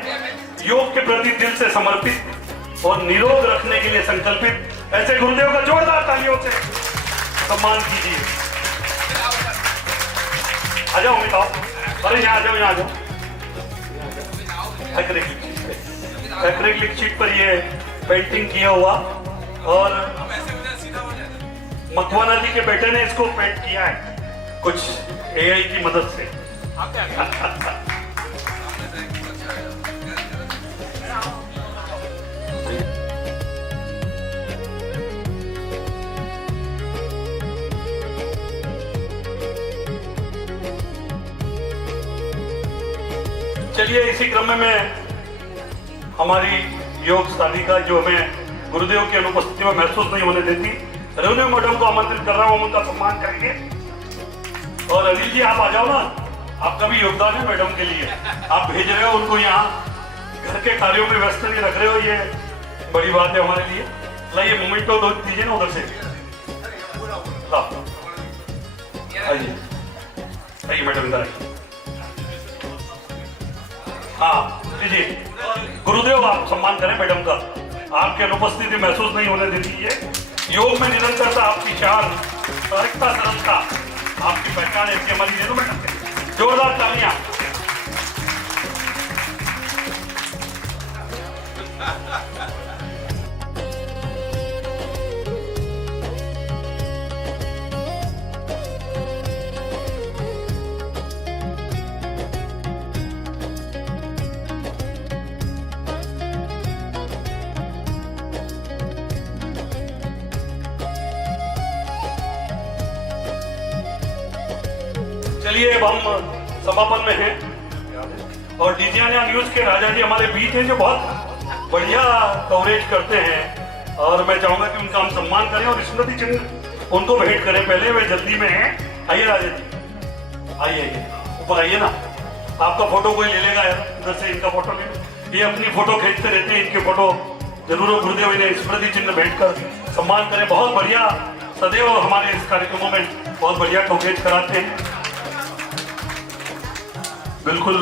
योग के प्रति दिल से समर्पित और निरोग रखने के लिए संकल्पित ऐसे गुरुदेव का जोरदार तालियों से सम्मान कीजिए। आ जाओ अमित, अरे यहाँ आ जाओ, यहाँ आ जाओ। एक्रिलिक शीट पर ये पेंटिंग किया हुआ और मकवाना जी के बेटे ने इसको पेंट किया है कुछ एआई की मदद से। चलिए इसी क्रम में मैं हमारी योग साधिका जो हमें गुरुदेव की अनुपस्थिति में महसूस नहीं होने देती, रेवन्यू मैडम को आमंत्रित कर रहा हूं, उनका सम्मान करेंगे। और अनिल जी आप आ जाओ ना, आपका भी योगदान है मैडम के लिए, आप भेज रहे हो उनको यहाँ, घर के कार्यों में व्यस्त नहीं रख रहे हो, ये बड़ी बात है हमारे लिए। लाइए मोमेंट तो दीजिए ना उधर से, आइए आइए मैडम इधर आइए। हाँ जी, गुरुदेव आप सम्मान करें मैडम का, आपकी अनुपस्थिति महसूस नहीं होने देती है। योग में निरंतरता आपकी शान, सारिकता, सरलता आपकी पहचान है, इसकी हमारी जरूर मैडम, जोरदार तालियां। चलिए अब हम समापन में हैं और डीजीआना न्यूज के राजा जी हमारे बीच हैं जो बहुत बढ़िया कवरेज करते हैं और मैं चाहूंगा कि उनका हम सम्मान करें और स्मृति चिन्ह उनको भेंट करें। पहले वे जल्दी में हैं। आइए राजा जी, आइए आइए ऊपर आइए ना, आपका फोटो कोई ले लेगा यार, उधर से इनका फोटो ले लो। ये अपनी फोटो खींचते रहते हैं, इनके फोटो जरूर गुरुदेव इन्हें स्मृति चिन्ह भेंट कर सम्मान करें। बहुत बढ़िया, सदैव हमारे इस कार्यक्रमों में बहुत बढ़िया कवरेज कराते हैं। बिल्कुल,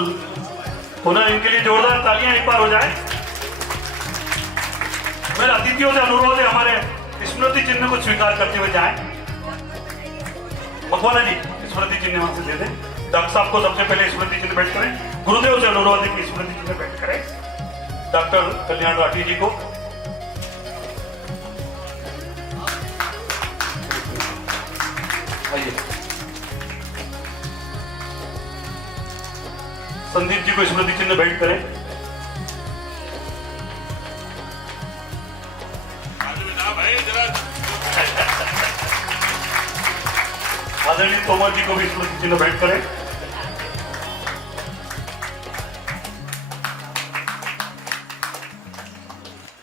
पुनः इनके लिए जोरदार तालियां एक बार हो जाए। मेरे अतिथियों से अनुरोध है हमारे स्मृति चिन्ह को स्वीकार करते हुए जाएं। मकवाना जी स्मृति चिन्ह वहां से दे दें। डॉक्टर साहब को सबसे पहले स्मृति चिन्ह भेंट करें। गुरुदेव से अनुरोध है कि स्मृति चिन्ह भेंट करें डॉक्टर कल्याण राठी जी को। आइए, संदीप जी को स्मृति चिन्ह भेंट करें। आदरणीय तोमर जी को भी स्मृति चिन्ह भेंट करें।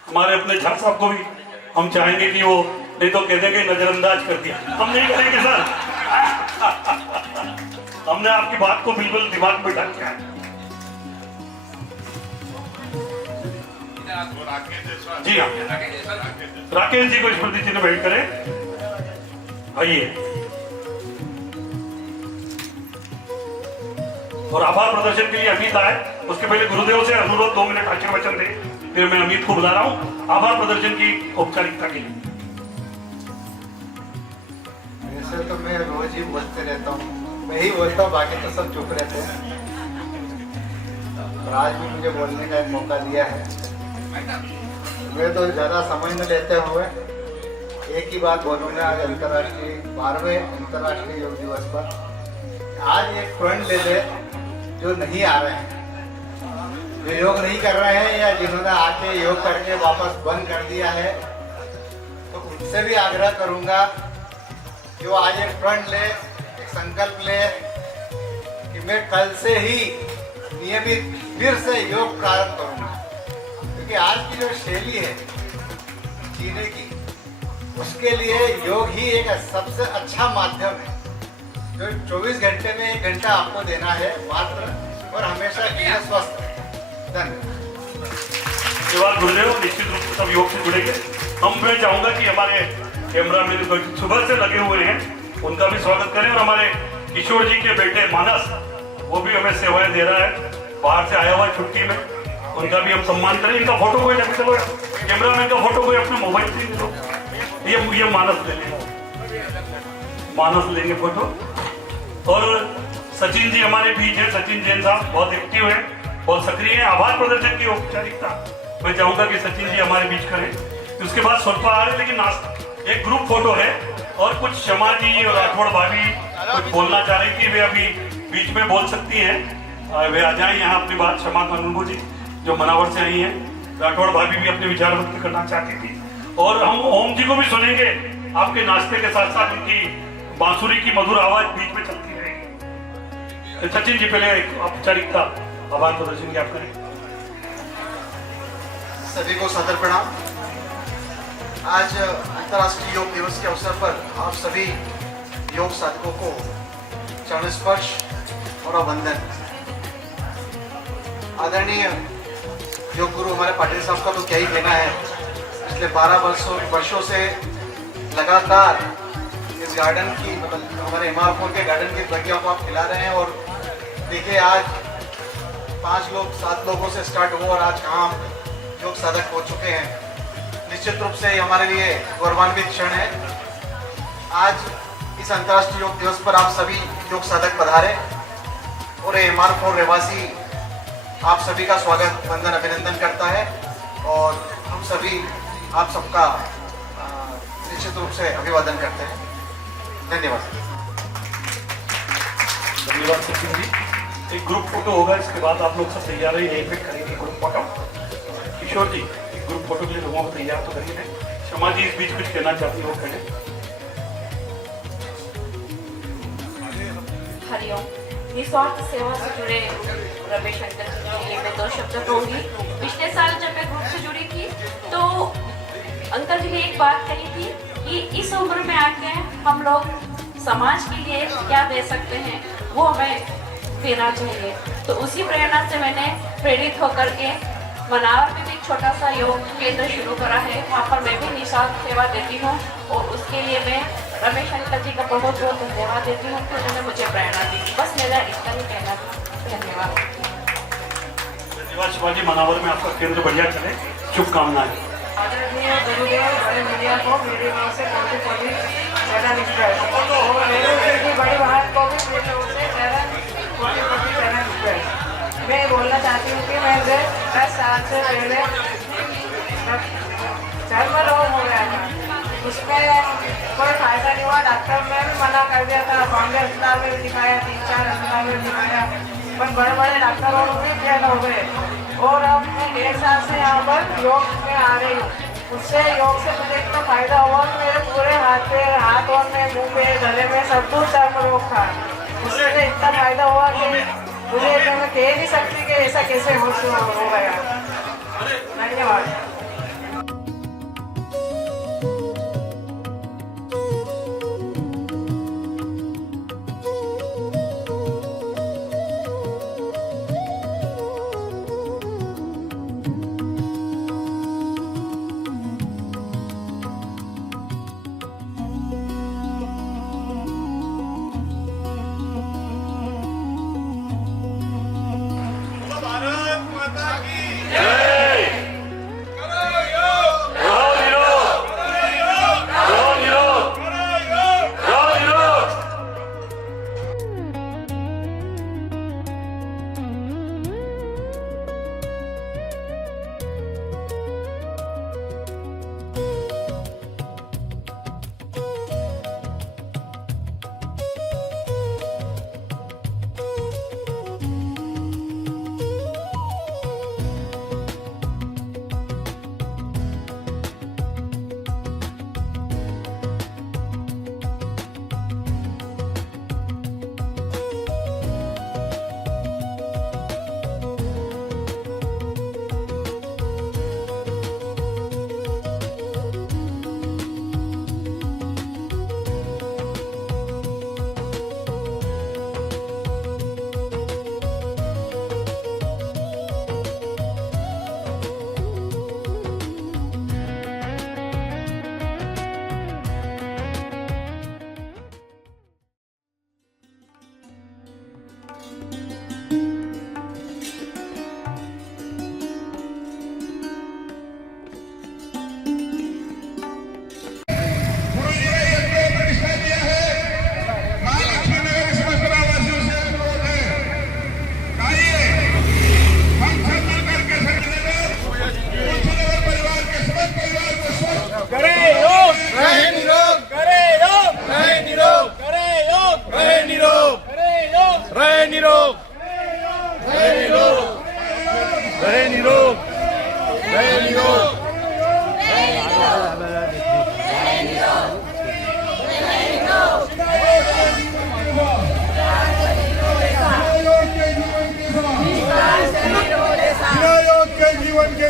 हमारे अपने झा साहब को भी हम चाहेंगे कि वो, नहीं तो कह देंगे नजरअंदाज कर दिया, हम नहीं करेंगे सर। हमने आपकी बात को बिल्कुल दिमाग में डाल दिया है। जी हाँ, राकेश जी को स्मृति चिन्ह भेंट करें। आइए, और आभार प्रदर्शन के लिए अमित आए। उसके पहले गुरुदेव से अनुरोध 2 मिनट आशीर्वचन दे, फिर मैं अमित को बुला रहा हूँ आभार प्रदर्शन की औपचारिकता के लिए। वैसे तो मैं रोज ही बोलते रहता हूँ, मैं ही बोलता हूँ, बाकी तो सब चुप रहते हैं। आज भी मुझे बोलने का एक मौका दिया है। मैं तो ज़्यादा समय न लेते हुए एक ही बात बोलूँगा। आज अंतर्राष्ट्रीय 12वें अंतर्राष्ट्रीय योग दिवस पर आज एक फ्रेंड ले ले जो नहीं आ रहे हैं, जो योग नहीं कर रहे हैं या जिन्होंने आके योग करके वापस बंद कर दिया है, तो उनसे भी आग्रह करूँगा कि वो आज एक फ्रेंड ले, एक संकल्प ले कि मैं कल से ही नियमित फिर से योग प्रारंभ करूँगा। क्योंकि आज की जो शैली है जीने की, उसके लिए योग ही एक सबसे अच्छा माध्यम है जो 24 घंटे में 1 घंटा आपको देना है मात्र, और हमेशा के लिए स्वस्थ रहे। धन्यवाद गुरुदेव। निश्चित रूप से सब योग से जुड़ेंगे। मैं चाहूंगा कि हमारे कैमरामैन सुबह से लगे हुए हैं, उनका भी स्वागत करें। और हमारे किशोर जी के बेटे मानस, वो भी हमें सेवाएं दे रहा है, बाहर से आया हुआ छुट्टी में, उनका भी हम सम्मान करें। इनका फोटो कोई लेके चलो, कैमरामैन का फोटो कोई अपने मोबाइल से ले लो। ये मानस ले लेंगे, मानस लेंगे फोटो। और सचिन जी हमारे बीच है, सचिन जैन साहब बहुत एक्टिव है, बहुत सक्रिय है। आभार प्रदर्शन की औपचारिकता मैं चाहूंगा कि सचिन जी हमारे बीच करें। उसके बाद स्वल्पा आ रहे, लेकिन एक ग्रुप फोटो है और कुछ शमा जी और राठौड़ भाभी कुछ बोलना चाह रही थी, वे अभी बीच में बोल सकती हैं, वे आ जाएं यहाँ अपनी बात। शमा कानूनगो जी जो मनावर से आई हैं, राठौड़ भाभी भी अपने विचार व्यक्त करना चाहती थी। और हम ओम जी को भी सुनेंगे, आपके नाश्ते के साथ साथ उनकी बांसुरी की मधुर आवाज बीच में चलती रहेगी। सचिन जी पहले एक औपचारिकता आभार प्रदर्शन की आप करें। सभी को सादर प्रणाम। आज अंतर्राष्ट्रीय योग दिवस के अवसर पर आप सभी योग साधकों को चरण स्पर्श और अभिनंदन। आदरणीय योग गुरु हमारे पाटिल साहब का तो क्या ही कहना है, पिछले 12 वर्षों से लगातार इस गार्डन की, मतलब हमारे हिमालय के गार्डन की प्रक्रिया को आप खिला रहे हैं। और देखिए आज 5 लोग 7 लोगों से स्टार्ट हुआ और आज कहाँ हम योग साधक हो चुके हैं। निश्चित रूप से हमारे लिए गौरवान्वित क्षण है। आज इस अंतर्राष्ट्रीय योग दिवस पर आप सभी योग साधक पधारे और MR4 रहवासी आप सभी का स्वागत वंदन अभिनंदन करता है। और हम सभी आप सबका निश्चित रूप से अभिवादन करते हैं। धन्यवाद। धन्यवाद सचिन जी। एक ग्रुप फोटो होगा, इसके बाद आप लोग सब तैयार है, यहीं पे करेंगे ग्रुप फोटो। किशोर जी एक ग्रुप फोटो के लिए लोगों को तैयार तो करिए। शमा जी इस बीच कुछ कहना चाहती हो, कहें। हरिओम। निस्वार्थ सेवा से जुड़े रमेश शंकर जी के लिए मैं 2 शब्द कहूंगी। पिछले साल जब मैं ग्रुप से जुड़ी थी तो अंकल जी ने एक बात कही थी कि इस उम्र में आके हम लोग समाज के लिए क्या दे सकते हैं वो हमें देना चाहिए। तो उसी प्रेरणा से मैंने प्रेरित होकर के मनावर में भी एक छोटा सा योग केंद्र शुरू करा है। वहाँ पर मैं भी निस्वार्थ सेवा देती हूँ और उसके लिए मैं रमेश अंकल जी का बहुत बहुत धन्यवाद देती हूँ कि उन्होंने मुझे प्रेरणा दी। बस मेरा इतना ही कहना था। धन्यवाद। धन्यवाद शिवाजी। मनावर में आपका केंद्र बढ़िया चले, शुभकामनाएं। आदरणीय गुरुदेव बड़े मीडिया को मेरी ओर से कोटि चरण स्पर्श और मेरी बड़ी बहन को भी मेरी ओर से कोटि चरण स्पर्श। मैं बोलना चाहती हूँ कि मुझे 10 साल से पहले चर्म रोग हो गया था, उसमें कोई फायदा नहीं हुआ। डॉक्टर ने भी मना कर दिया था, बॉम्बे अस्पताल में भी दिखाया, 3-4 अस्पताल में दिखाया, पर बड़े बड़े डॉक्टरों भी फेल हो गए। और अब मैं 1.5 साल से यहाँ पर योग में आ रही हूँ। उससे योग से मुझे इतना फायदा हुआ कि मेरे पूरे हाथों में, मुंह पे, गले में सब कुछ चर्म रोग था। उससे मुझे इतना फायदा हुआ कि मुझे मैं कह नहीं सकती कि ऐसा कैसे हो गया। धन्यवाद।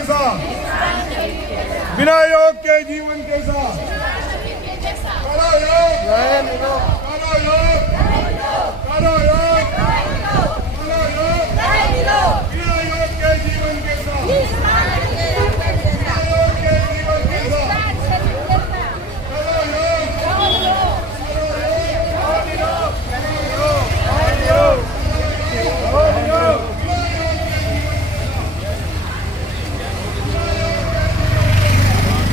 कैसा, बिना योग के जीवन कैसा, करो योग।